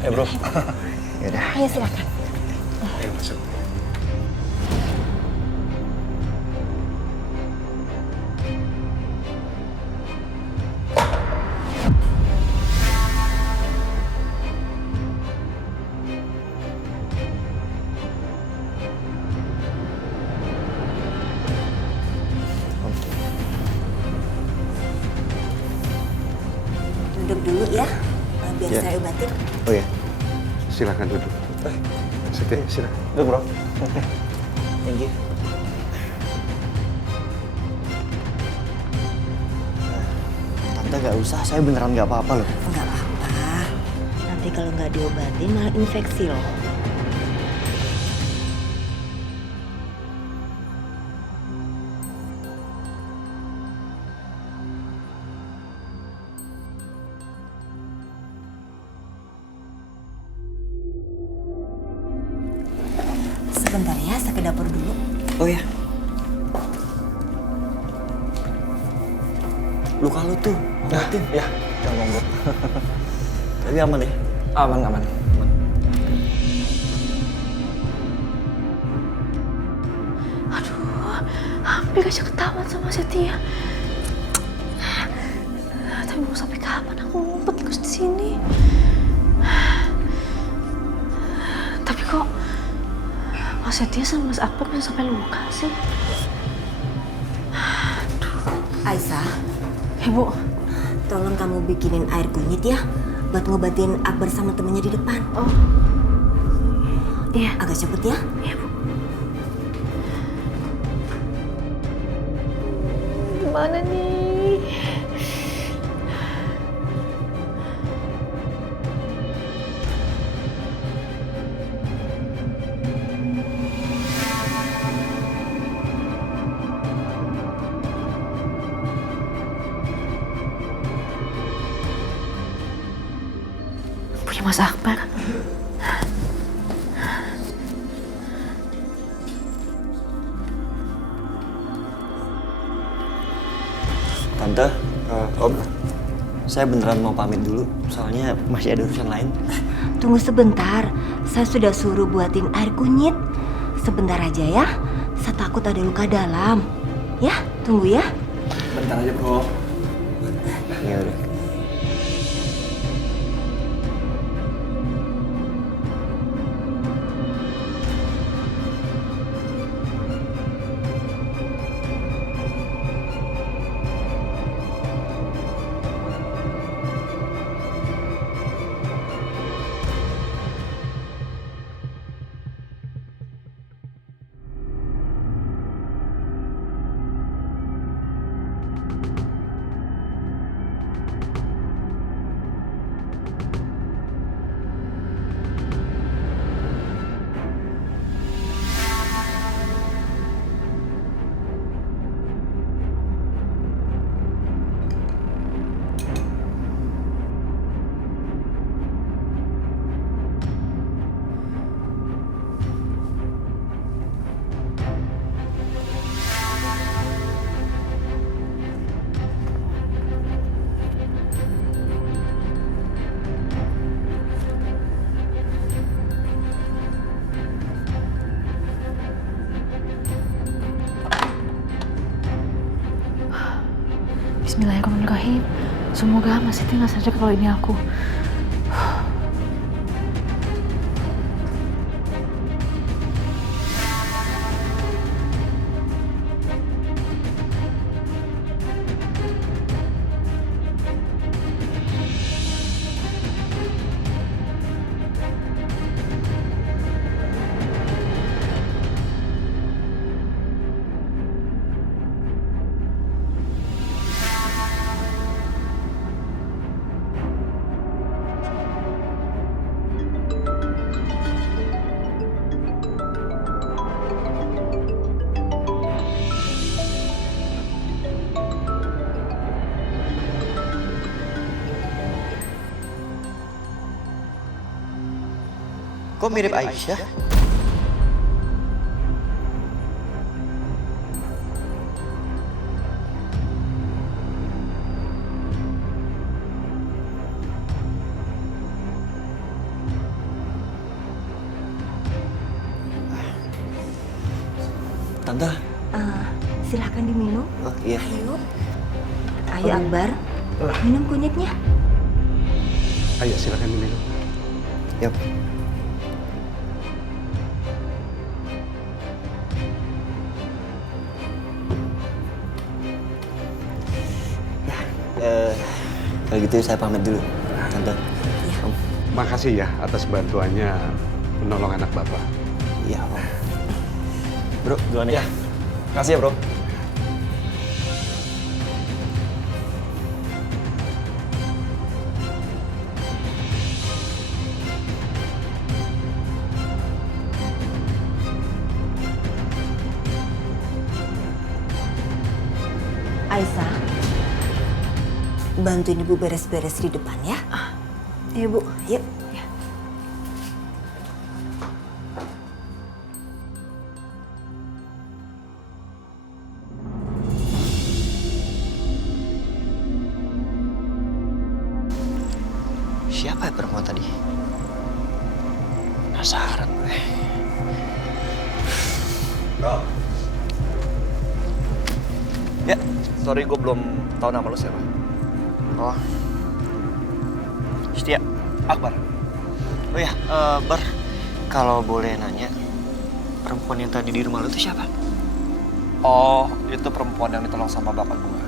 Ayo bro. Yaudah. Ayo silakan. Ayo masuk. Duduk dulu ya, biar Ya. saya obatin. Oh ya. Silakan duduk. Setia, silakan. Duduk bro. Thank you. Tante nggak usah, saya beneran nggak apa-apa loh. Nggak apa-apa. Nanti kalau nggak diobatin malah infeksi loh. Sebentar ya, saya ke dapur dulu. Oh ya. Luka lu tuh, obatin. Ya, jangan monggo. Tapi aman ya? Aman. Aduh, hampir aja ketahuan sama Setia. Tapi mau sampai kapan aku ngumpet terus di sini? Tapi kok Mas Setia sama Mas Akbar bisa sampai luka sih? Aisyah, Bu, tolong kamu bikinin air kunyit ya. buat ngobatin Akbar sama temennya di depan. Oh. Iya. Agak cepet ya? Iya, Bu. Gimana nih? Punya Mas Akbar. Tante, Om, saya beneran mau pamit dulu, soalnya masih ada urusan lain. Tunggu sebentar, saya sudah suruh buatin air kunyit. Sebentar aja ya, saya takut ada luka dalam. Ya, tunggu ya. Bentar aja, Bro. Ya udah. Bismillahirrahmanirrahim. Semoga Mas Siti nggak sadar kalau ini aku. Kok mirip Aisyah? Tante. Silahkan diminum. Oh iya. Ayo Akbar, minum kunyitnya. Ayo silakan diminum. Yap. Kalau gitu saya pamit dulu, Tante. Om. Makasih ya atas bantuannya menolong anak Bapak. Iya, Om. Bro, duluan ya. Makasih ya, Bro. Aisyah, bantuin Ibu beres-beres di depan ya. Iya Bu, yuk. Siapa ya perempuan tadi? Penasaran gue. Bro. Ya, sorry gue belum tahu nama lo siapa. Oh. Setia, Akbar. Oh ya, Bar, kalau boleh nanya, perempuan yang tadi di rumah lo itu siapa? Oh, itu perempuan yang ditolong sama bapak gue.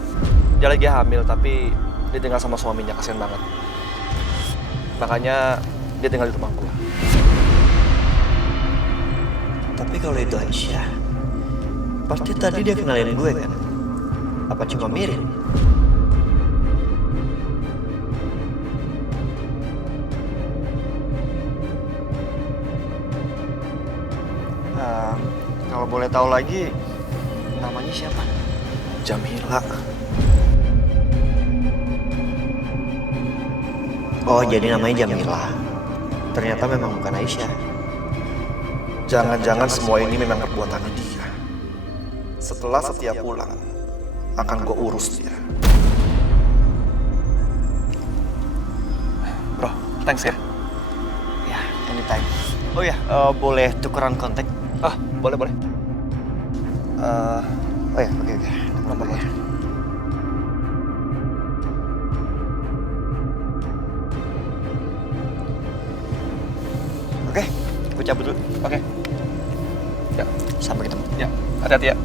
Dia lagi hamil tapi ditinggal sama suaminya, kasian banget. Makanya dia tinggal di rumah gua. Tapi kalau itu Aisyah, pasti tadi dia kenalin gue kan? Apa cuma mirip? Kalau boleh tahu lagi, namanya siapa? Jamila. Oh, jadi namanya Jamila. Ternyata memang bukan Aisyah. Jangan-jangan semua ini memang perbuatannya dia. Setelah Setia pulang, akan gue urus dia. Bro, thanks ya. Ya, anytime. Oh ya, boleh tukeran kontak? Ah, boleh. Oh ya, oke. Nomornya. Oke, gue cabut dulu. Oke. Ya, sampai ketemu. Ya, hati-hati ya.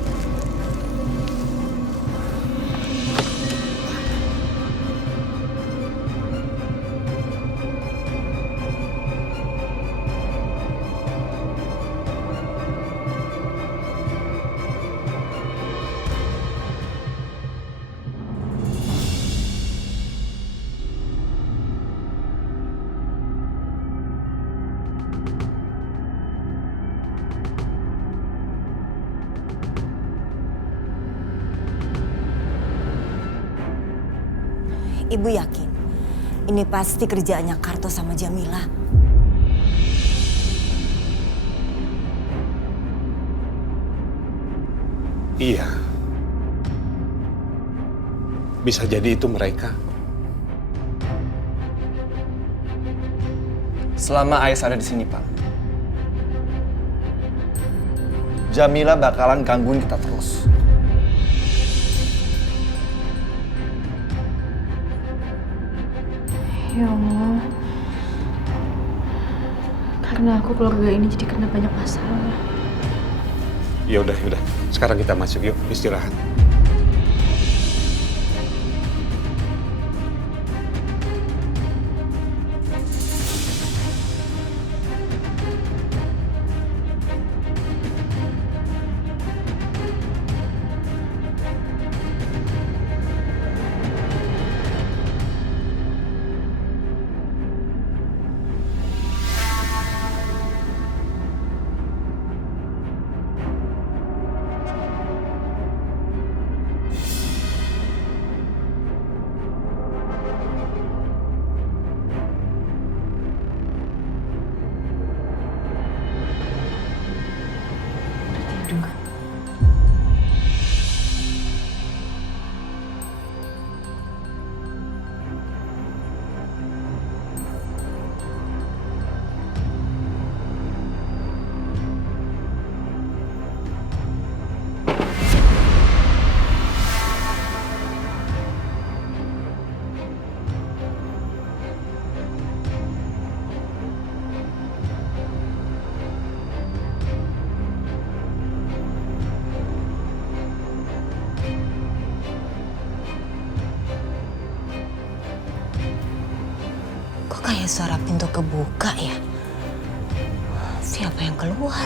Ibu yakin ini pasti kerjaannya Karto sama Jamila. Iya. Bisa jadi itu mereka. Selama Ais ada di sini, Pak, Jamila bakalan gangguin kita terus. Ya Allah, karena aku keluarga ini jadi kena banyak masalah. Ya udah. Sekarang kita masuk yuk, istirahat. Kayak suara pintu kebuka ya. Siapa yang keluar?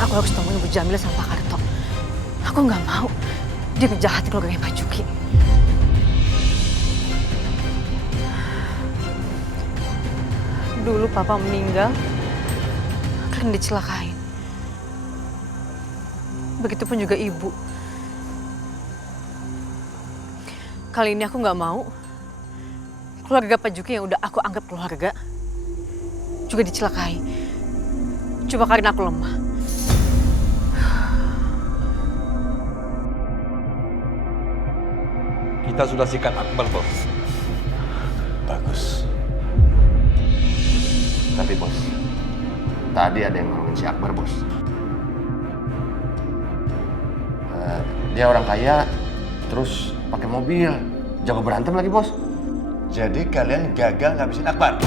Aku harus temuin Ibu Jamila sama Pak Karto. Aku nggak mau dia ngejahatin keluarganya Pak Juki. Dulu Papa meninggal karena dicelakain. Begitupun juga Ibu. Kali ini aku nggak mau keluarga Pak Juki yang udah aku anggap keluarga juga dicelakai. Cuma karena aku lemah. Kita sudah sikat Akbar, Bos. Bagus. Tapi bos, tadi ada yang nolongin si Akbar, bos. Dia orang kaya, terus pakai mobil, jago berantem lagi, bos. Jadi kalian gagal ngabisin Akbar.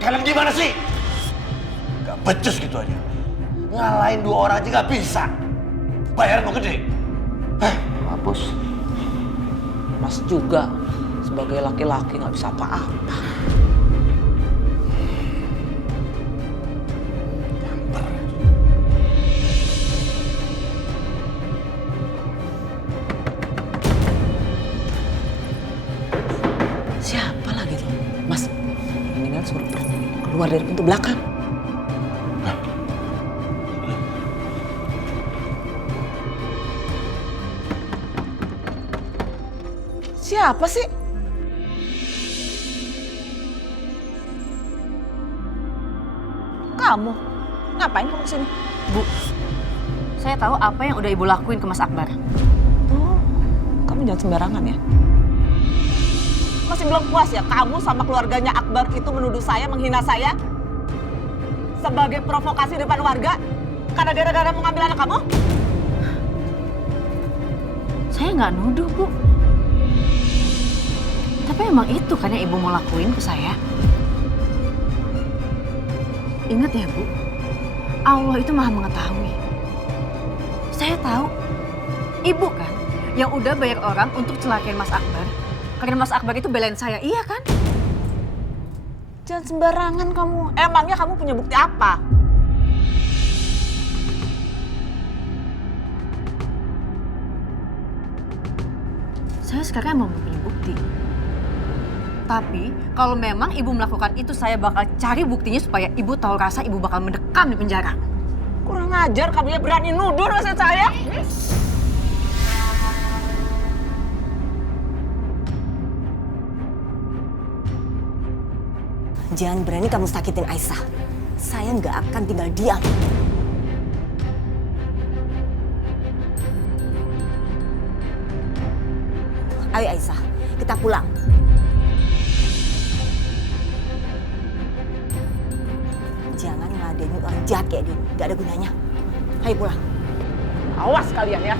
Kalian gimana sih? Gak becus gitu aja. Ngalahin 2 orang aja gak bisa. Bayaran mau gede. Bos, Mas juga sebagai laki-laki nggak bisa apa-apa. Siapa lagi tuh? Mas, mendingan suruh keluar dari pintu belakang. Siapa sih? Kamu? Ngapain kamu kesini? Bu, saya tahu apa yang udah Ibu lakuin ke Mas Akbar. Oh, kamu jangan sembarangan ya. Masih belum puas ya kamu sama keluarganya Akbar itu menuduh saya, menghina saya? Sebagai provokasi depan warga? Karena gara-gara mau ngambil anak kamu? Saya nggak nuduh, Bu. Tapi emang itu kan yang Ibu mau lakuin ke saya. Ingat ya, Bu, Allah itu maha mengetahui. Saya tahu, Ibu kan yang udah bayar orang untuk celakain Mas Akbar. Karena Mas Akbar itu belain saya, iya kan? Jangan sembarangan kamu. Emangnya kamu punya bukti apa? Saya sekarang mau punya bukti. Tapi kalau memang Ibu melakukan itu, saya bakal cari buktinya supaya Ibu tahu rasa Ibu bakal mendekam di penjara. Kurang ajar kamu ya, berani nuduh dosen saya. Jangan berani kamu sakitin Aisyah. Saya nggak akan tinggal diam. Ayo Aisyah, kita pulang. Jangan ngeladenin orang jahat kayak dia, nggak ada gunanya. Ayo pulang. Awas kalian ya.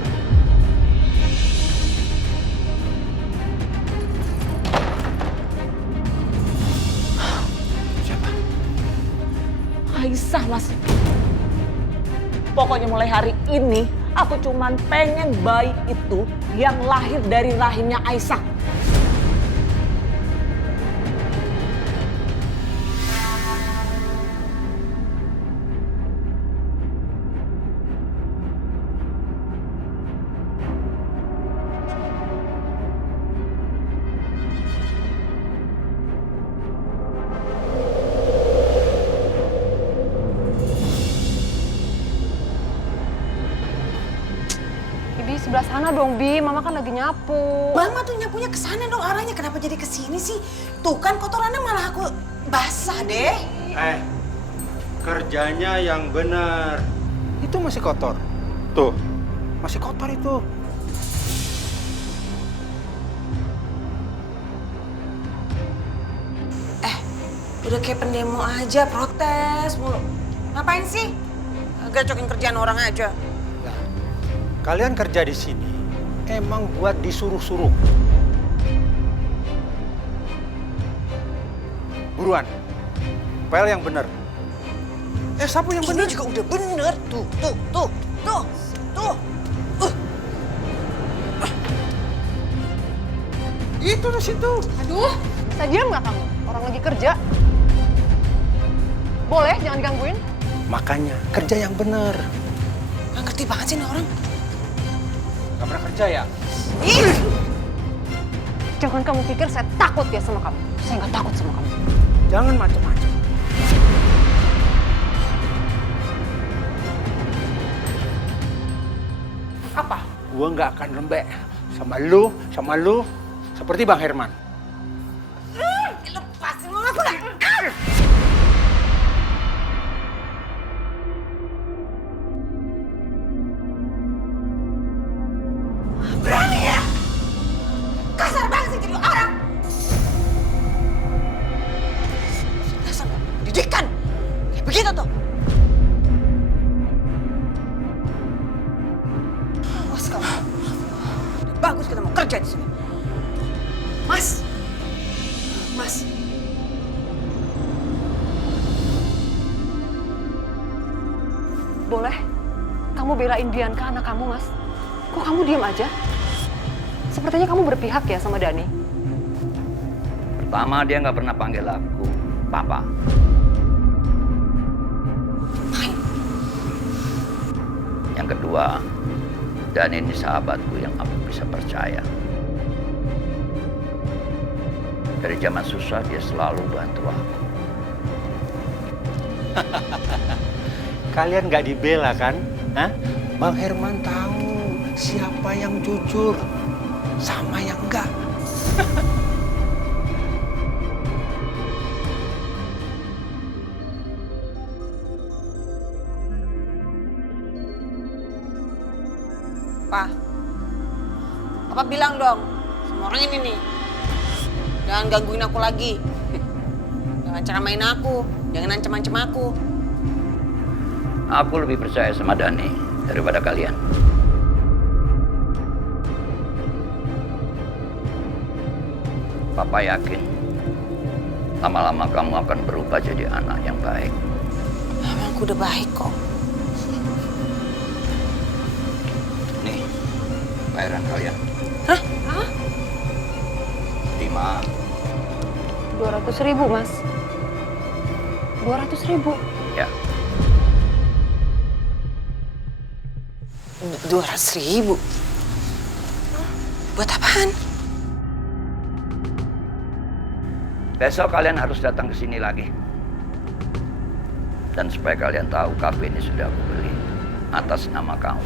Aisyah, Mas. Pokoknya mulai hari ini, aku cuman pengen bayi itu yang lahir dari rahimnya Aisyah. Sebelah sana dong, Bi. Mama kan lagi nyapu. Mama tuh nyapunya ke sana dong arahnya. Kenapa jadi ke sini sih? Tuh kan kotorannya malah aku basah deh. Kerjanya yang benar. Itu masih kotor. Tuh, masih kotor itu. Udah kayak pendemo aja, protes mulu. Ngapain sih? Gacokin kerjaan orang aja. Kalian kerja di sini emang buat disuruh-suruh. Buruan, pel yang bener. Sapu yang bener. Ini juga udah bener. Tuh. Itu di situ. Aduh, bisa diam nggak kamu? Orang lagi kerja. Boleh, jangan digangguin. Makanya kerja yang bener. Nggak ngerti banget sih nih orang. Gak pernah kerja ya? Jangan kamu pikir saya takut ya sama kamu. Saya nggak takut sama kamu. Jangan macam-macam. Apa? Gua nggak akan lembek sama lu, seperti Bang Herman. Lepasin mama aku lah. Berani ya? Kasar banget sih jadi orang. Dasar pendidikan. Kayak begitu tuh. Awas kamu. aja di sini. Mas. Mas. Boleh? Kamu belain Bianca anak kamu, Mas? Kok kamu diam aja? Sepertinya kamu berpihak ya sama Dani. Pertama, dia nggak pernah panggil aku Papa. Yang kedua, Dani ini sahabatku yang aku bisa percaya. Dari zaman susah dia selalu bantu aku. Kalian nggak dibela kan? Hah? Bang Herman tahu siapa yang jujur sama yang enggak. Pak, Papa bilang dong sama orang ini nih, jangan gangguin aku lagi. Jangan ceramain aku, jangan ancam-ancam aku. Aku lebih percaya sama Dani daripada kalian. Papa yakin lama-lama kamu akan berubah jadi anak yang baik. Emang aku udah baik kok. Nih, bayaran kalian. Hah? 200.000, Mas. 200.000. Ya. 200.000? Buat apaan? Besok kalian harus datang ke sini lagi. Dan supaya kalian tahu kafe ini sudah aku beli atas nama kamu.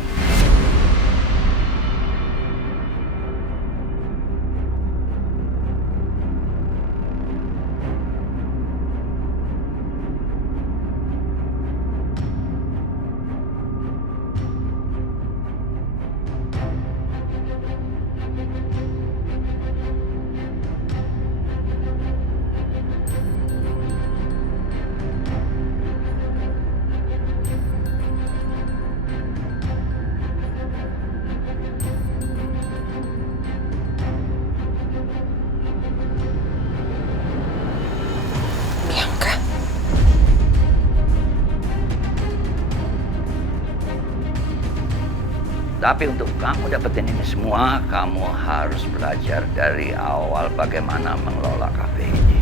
Tapi untuk kamu dapetin ini semua, kamu harus belajar dari awal bagaimana mengelola kafe ini.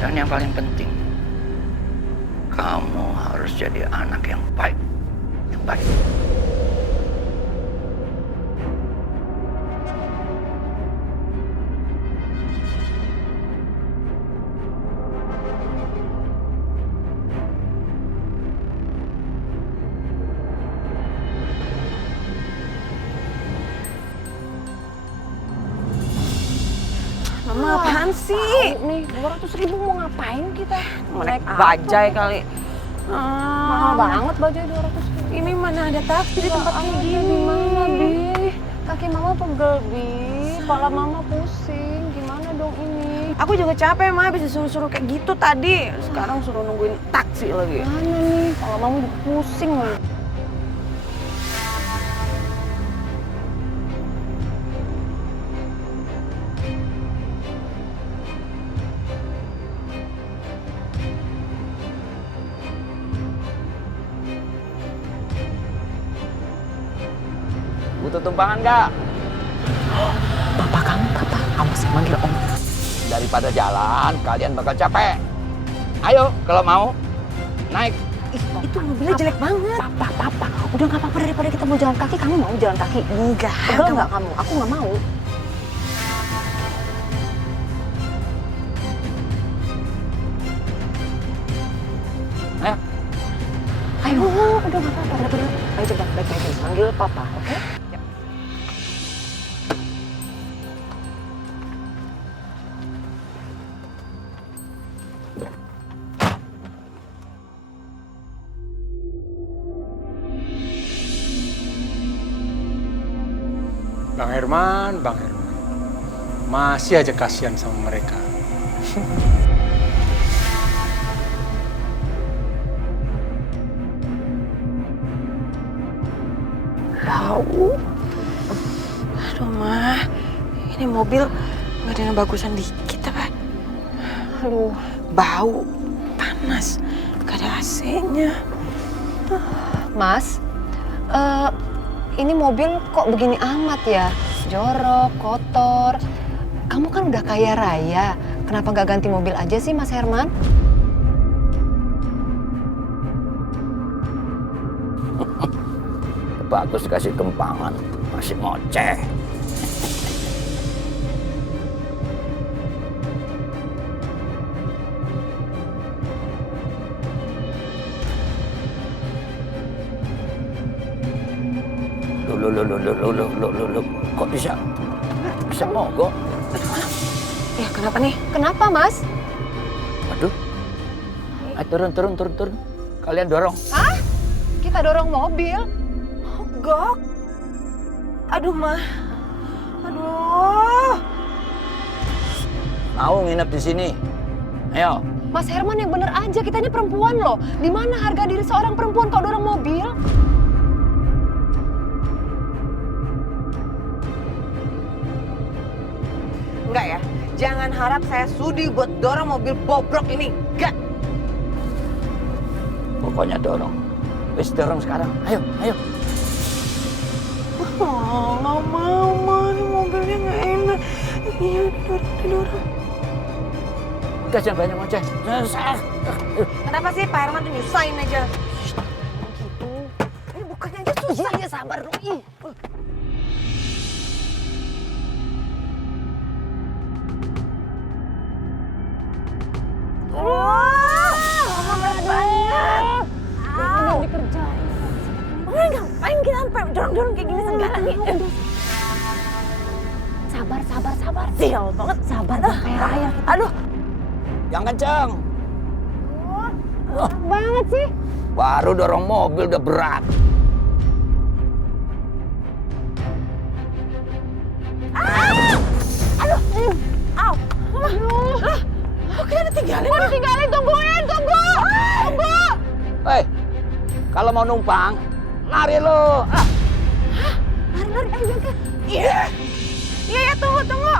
Dan yang paling penting, kamu harus jadi anak yang baik. Yang baik. Mama apaan sih? Nih, 200.000 mau ngapain kita? Naik bajai kali. Mahal banget bajai 200.000. Ini mana ada taksi di tempat kayak gini? Gimana, Bi? Kaki Mama pegel, Bi. Kepala Mama pusing. Gimana dong ini? Aku juga capek, Ma. Bisa suruh-suruh kayak gitu tadi. Sekarang suruh nungguin taksi lagi. Mana nih? Kepala Mama juga pusing loh. Butuh tumpangan nggak? Papa kamu, Papa. Kamu sih manggil Om. Daripada jalan, kalian bakal capek. Ayo, kalau mau, naik. Itu mobilnya jelek banget. Papa. Udah nggak apa-apa daripada kita mau jalan kaki. Kamu mau jalan kaki? Enggak. Pegel nggak kamu? Aku nggak mau. Ayo. Ayo, udah nggak apa-apa daripada. Ayo coba baik-baik panggil Papa, oke? Bang Herman. Masih aja kasihan sama mereka. bau. Aduh, Ma. Ini mobil nggak ada yang bagusan dikit apa? Aduh, bau, panas, gak ada AC-nya. Mas, ini mobil kok begini amat ya? Jorok, kotor. Kamu kan udah kaya raya. Kenapa nggak ganti mobil aja sih, Mas Herman? Bagus kasih tumpangan, masih ngoceh. Loh, kok bisa mogok? Ya kenapa nih? Kenapa, Mas? Aduh, turun. Kalian dorong. Hah? Kita dorong mobil? Mogok? Aduh, Ma. Aduh. Mau nginep di sini? Ayo. Mas Herman yang bener aja, kita ini perempuan loh. Di mana harga diri seorang perempuan kalau dorong mobil? Enggak ya, jangan harap saya sudi buat dorong mobil bobrok ini. Enggak. Pokoknya dorong. Wis dorong sekarang. Ayo. Oh, nggak mau, Ma. Ini mobilnya nggak enak. Iya, didorong. Udah jangan banyak ngoceh. Kenapa sih Pak Herman tuh nyusahin aja? Gitu. Ini bukannya aja susah ya, sabar dong. Mama berat banget. Udah dikerjain. Mama ngapain kita sampai dorong-dorong kayak gini segala nih? Sabar. Sial banget. Sabar, kayak raya. Aduh. Yang kencang. Enak banget sih. Baru dorong mobil udah berat. Aduh. Au. Mama. Kok kita ditinggalin? Kok ditinggalin? Tungguin, tunggu. Hei, kalau mau numpang, lari lo. Lari, ayo Bianca. Iya, tunggu.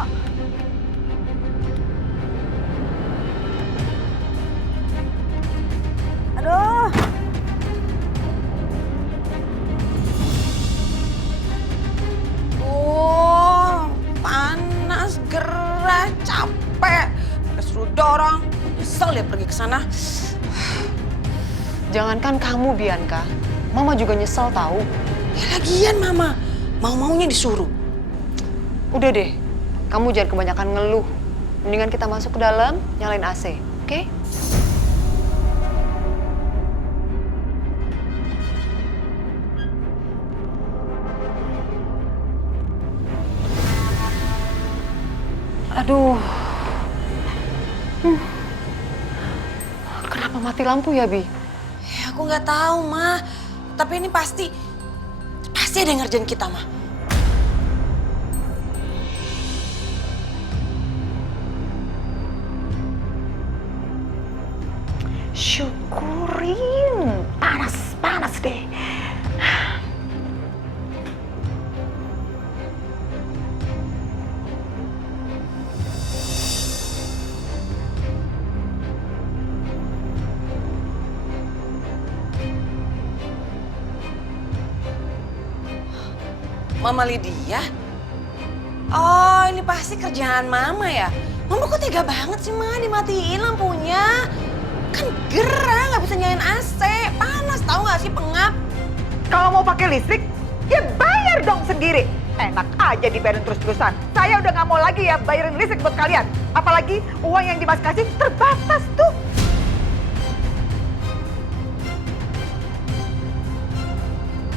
Aduh. Panas, gerah, capek. Suruh dorong, nyesel dia pergi ke sana. Jangankan kamu, Bianca. Mama juga nyesel tahu. Ya lagian Mama, mau-maunya disuruh. Udah deh, kamu jangan kebanyakan ngeluh. Mendingan kita masuk ke dalam, nyalain AC, oke? Aduh. Kenapa mati lampu ya, Bi? Ya aku nggak tahu, Ma. Tapi ini pasti ada yang ngerjain kita, Ma. Syukurin. Panas deh. Mama Lydia? Oh, ini pasti kerjaan Mama ya? Mama kok tega banget sih, Ma? Dimatiin lampunya. Kan gerah, nggak bisa nyalain AC. Panas, tahu nggak sih, pengap. Kalau mau pakai listrik, ya bayar dong sendiri. Enak aja dibayarin terus-terusan. Saya udah nggak mau lagi ya bayarin listrik buat kalian. Apalagi uang yang Dimas kasih terbatas tuh.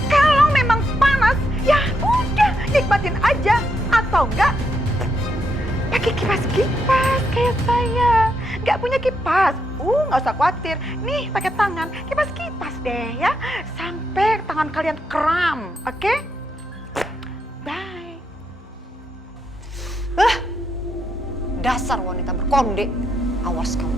Kalau memang panas, ya udah nikmatin aja. Atau enggak, pakai kipas-kipas kayak saya. Nggak punya kipas, nggak usah khawatir. Nih pakai tangan, kipas-kipas deh ya. Sampai tangan kalian kram, oke? Bye. Dasar wanita berkonde. Awas kamu.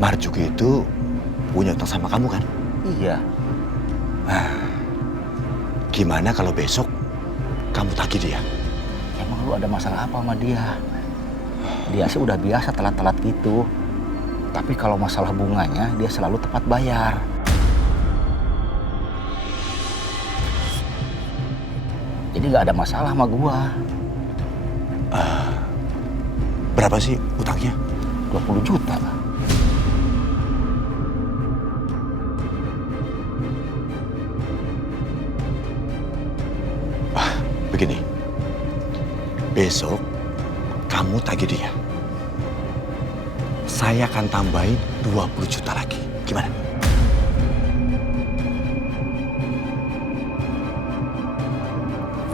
Marjuki itu punya utang sama kamu kan? Iya. Nah, gimana kalau besok kamu tagih dia? Emang lu ada masalah apa sama dia? Dia sih udah biasa telat-telat gitu. Tapi kalau masalah bunganya, dia selalu tepat bayar. Jadi nggak ada masalah sama gua. Berapa sih utangnya? 20 juta. Begini, besok kamu tagih dia. Saya akan tambahin 20 juta lagi. Gimana?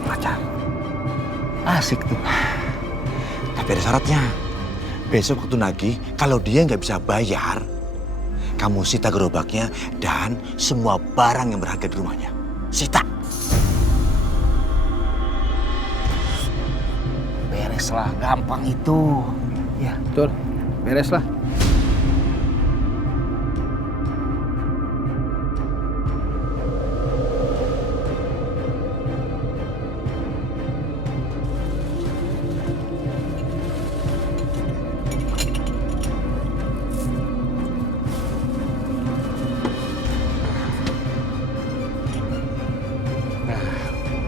Pacar. Asik tuh. Tapi ada syaratnya. Besok waktu nagih, kalau dia nggak bisa bayar, kamu sita gerobaknya dan semua barang yang berharga di rumahnya. Sita. Bereslah, gampang itu. Ya. Betul, bereslah.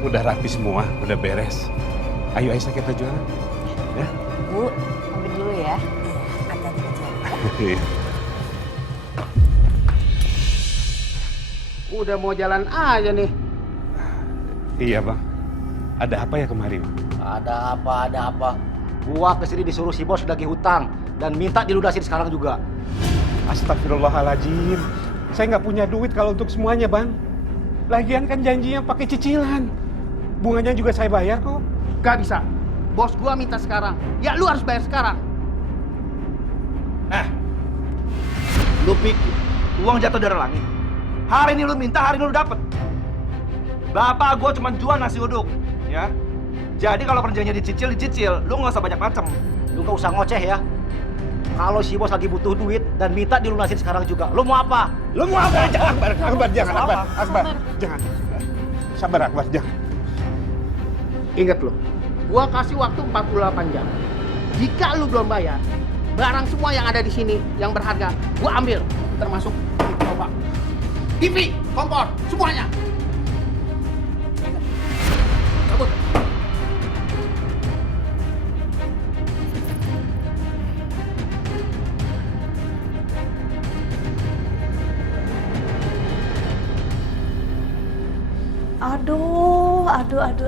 Udah rapi semua, udah beres. Ayo Aisyah kita jualan. Ya? Bu, ambil dulu ya. Hati-hati di jalan. Udah mau jalan aja nih. Iya bang. Ada apa ya kemarin? Ada apa? Gua kesini disuruh si bos lagi hutang dan minta dilunasin sekarang juga. Astagfirullahaladzim. Saya nggak punya duit kalau untuk semuanya bang. Lagian kan janjinya pakai cicilan. Bunganya juga saya bayar kok. Gak bisa. Bos gua minta sekarang. Ya lu harus bayar sekarang. Lu pikir uang jatuh dari langit? Hari ini lu minta, hari ini lu dapet. Bapak gua cuma jual nasi uduk, ya. Jadi kalau perjanjiannya dicicil, lu nggak usah banyak macem. Lu nggak usah ngoceh ya. Kalau si bos lagi butuh duit dan minta dilunasin sekarang juga, lu mau apa? Lu mau apa? Akbar, jangan Akbar. Jangan. Sabar Akbar, jangan. Ingat lo, gua kasih waktu 48 jam. Jika lu belum bayar, barang semua yang ada di sini yang berharga, gua ambil. Termasuk coba TV, kompor, semuanya. Cabut.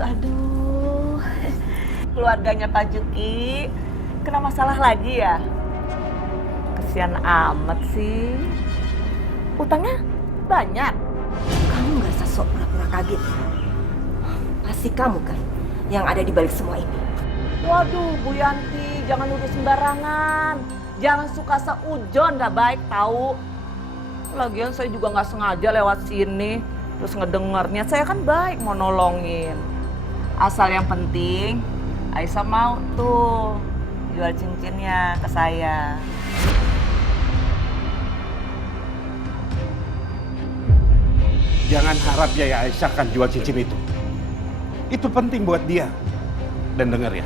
Aduh. Keluarganya Pak Juki kena masalah lagi ya? Kesian amat sih. Utangnya banyak. Kamu nggak usah sok pura-pura kaget. Pasti kamu kan yang ada di balik semua ini. Waduh, Bu Yanti, jangan nuduh sembarangan. Jangan suka seujon, nggak baik tahu. Lagian saya juga nggak sengaja lewat sini. Terus ngedengarnya, saya kan baik mau nolongin. Asal yang penting, Aisyah mau tuh jual cincinnya ke saya. Jangan harap ya Aisyah akan jual cincin itu. Itu penting buat dia. Dan dengar ya,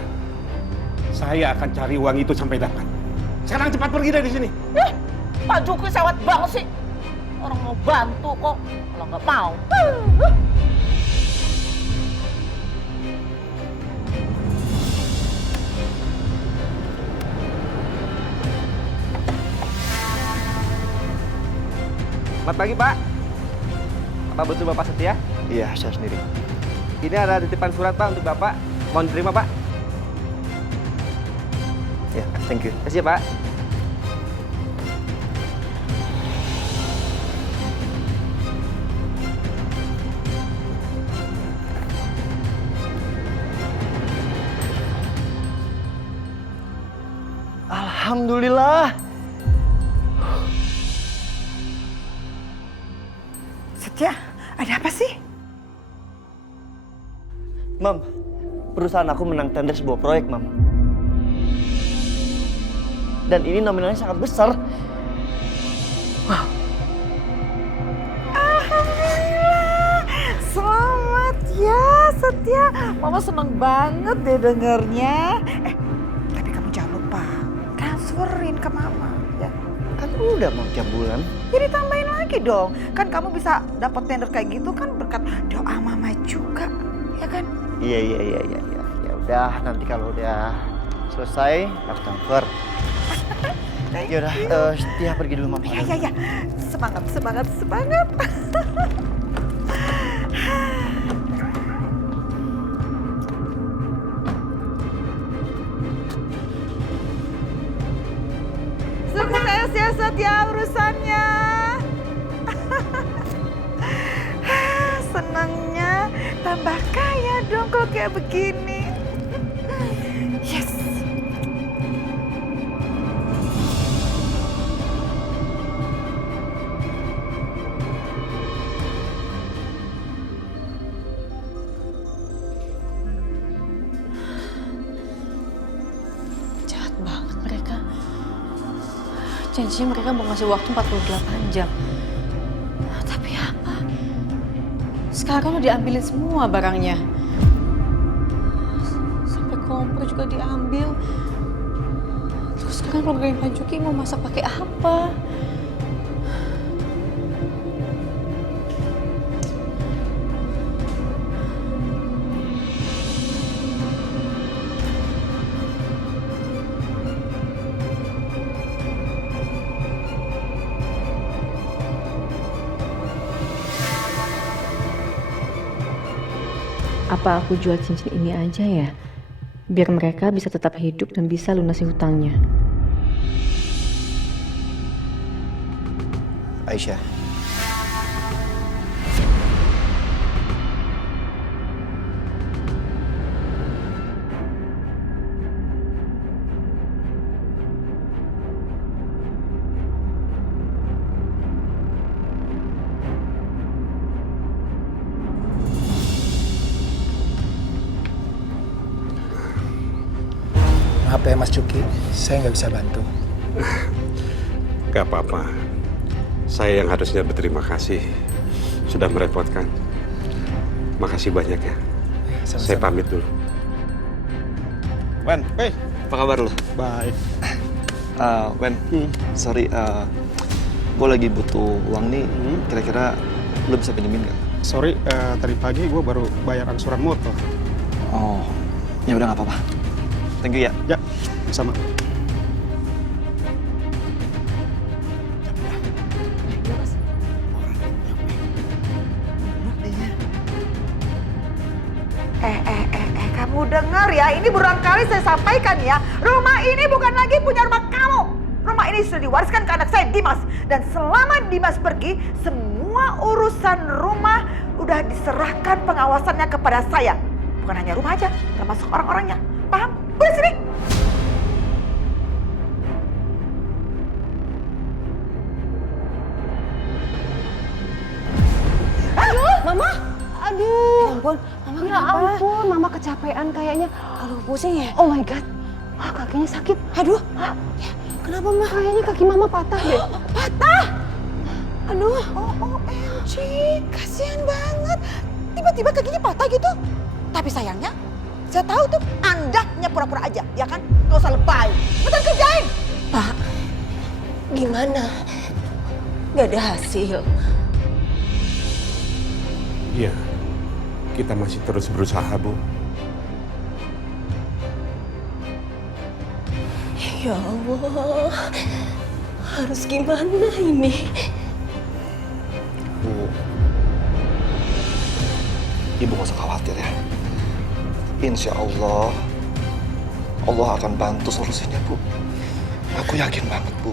saya akan cari uang itu sampai dapat. Sekarang cepat pergi dari sini. Pak Juki sewet banget sih. Orang mau bantu kok, kalau nggak mau. Selamat pagi, Pak. Apa betul Bapak Setia? Iya, saya sendiri. Ini ada titipan surat, Pak, untuk Bapak. Mohon diterima, Pak. Ya, thank you. Terima kasih, Pak. Alhamdulillah. Setia, ada apa sih? Mam, perusahaan aku menang tender sebuah proyek, Mam. Dan ini nominalnya sangat besar. Setia, Mama seneng banget deh dengernya. Tapi kamu jangan lupa transferin ke Mama ya. Kan udah mau tiap bulan. Jadi tambahin lagi dong. Kan kamu bisa dapat tender kayak gitu kan berkat doa Mama juga, ya kan? Iya. Ya udah, nanti kalau udah selesai aku transfer. Ya udah, Setia pergi dulu Mama. Iya. Semangat. Sukses ya Setia urusannya. Senangnya tambah kaya dong kalau kayak begini. Yes. Jahat banget mereka. Janjinya mereka mau ngasih waktu 48 jam. Tapi apa? Sekarang udah diambilin semua barangnya. Sampai kompor juga diambil. Terus sekarang keluarga Pak Juki mau masak pakai apa? Apa aku jual cincin ini aja ya? Biar mereka bisa tetap hidup dan bisa lunasi hutangnya. Aisyah. Maaf ya Mas Juki, saya nggak bisa bantu. Gak apa-apa. Saya yang harusnya berterima kasih. Sudah merepotkan. Makasih banyak ya. Sama-sama. Saya pamit dulu. Wen, Apa kabar lo? baik. Wen, sorry, gue lagi butuh uang nih. Kira-kira lo bisa pinjemin nggak? Sorry, tadi pagi gue baru bayar angsuran motor. Oh, ya udah nggak apa-apa. Thank you ya. Ya, sama. Kamu dengar ya, ini berulang kali saya sampaikan ya. Rumah ini bukan lagi punya rumah kamu. Rumah ini sudah diwariskan ke anak saya, Dimas. Dan selama Dimas pergi, semua urusan rumah udah diserahkan pengawasannya kepada saya. Bukan hanya rumah aja, termasuk orang-orangnya. Paham? Udah sini. Mama! Aduh! Ya ampun, Mama Ya kenapa? ampun, Mama kecapean kayaknya. Aduh, pusing ya? Oh my God. Wah, kakinya sakit. Aduh, kenapa Mama? Kayaknya kaki Mama patah deh. Patah? Aduh. OMG, kasihan banget. Tiba-tiba kakinya patah gitu. Tapi sayangnya, saya tahu tuh Anda hanya pura-pura aja, ya kan? Gak usah lebay. Betul kerjain. Pak, gimana? Gak ada hasil. Iya, kita masih terus berusaha, Bu. Ya Allah, harus gimana ini? Bu, Ibu gak usah khawatir ya. Insya Allah, Allah akan bantu solusinya, Bu. Aku yakin banget, Bu.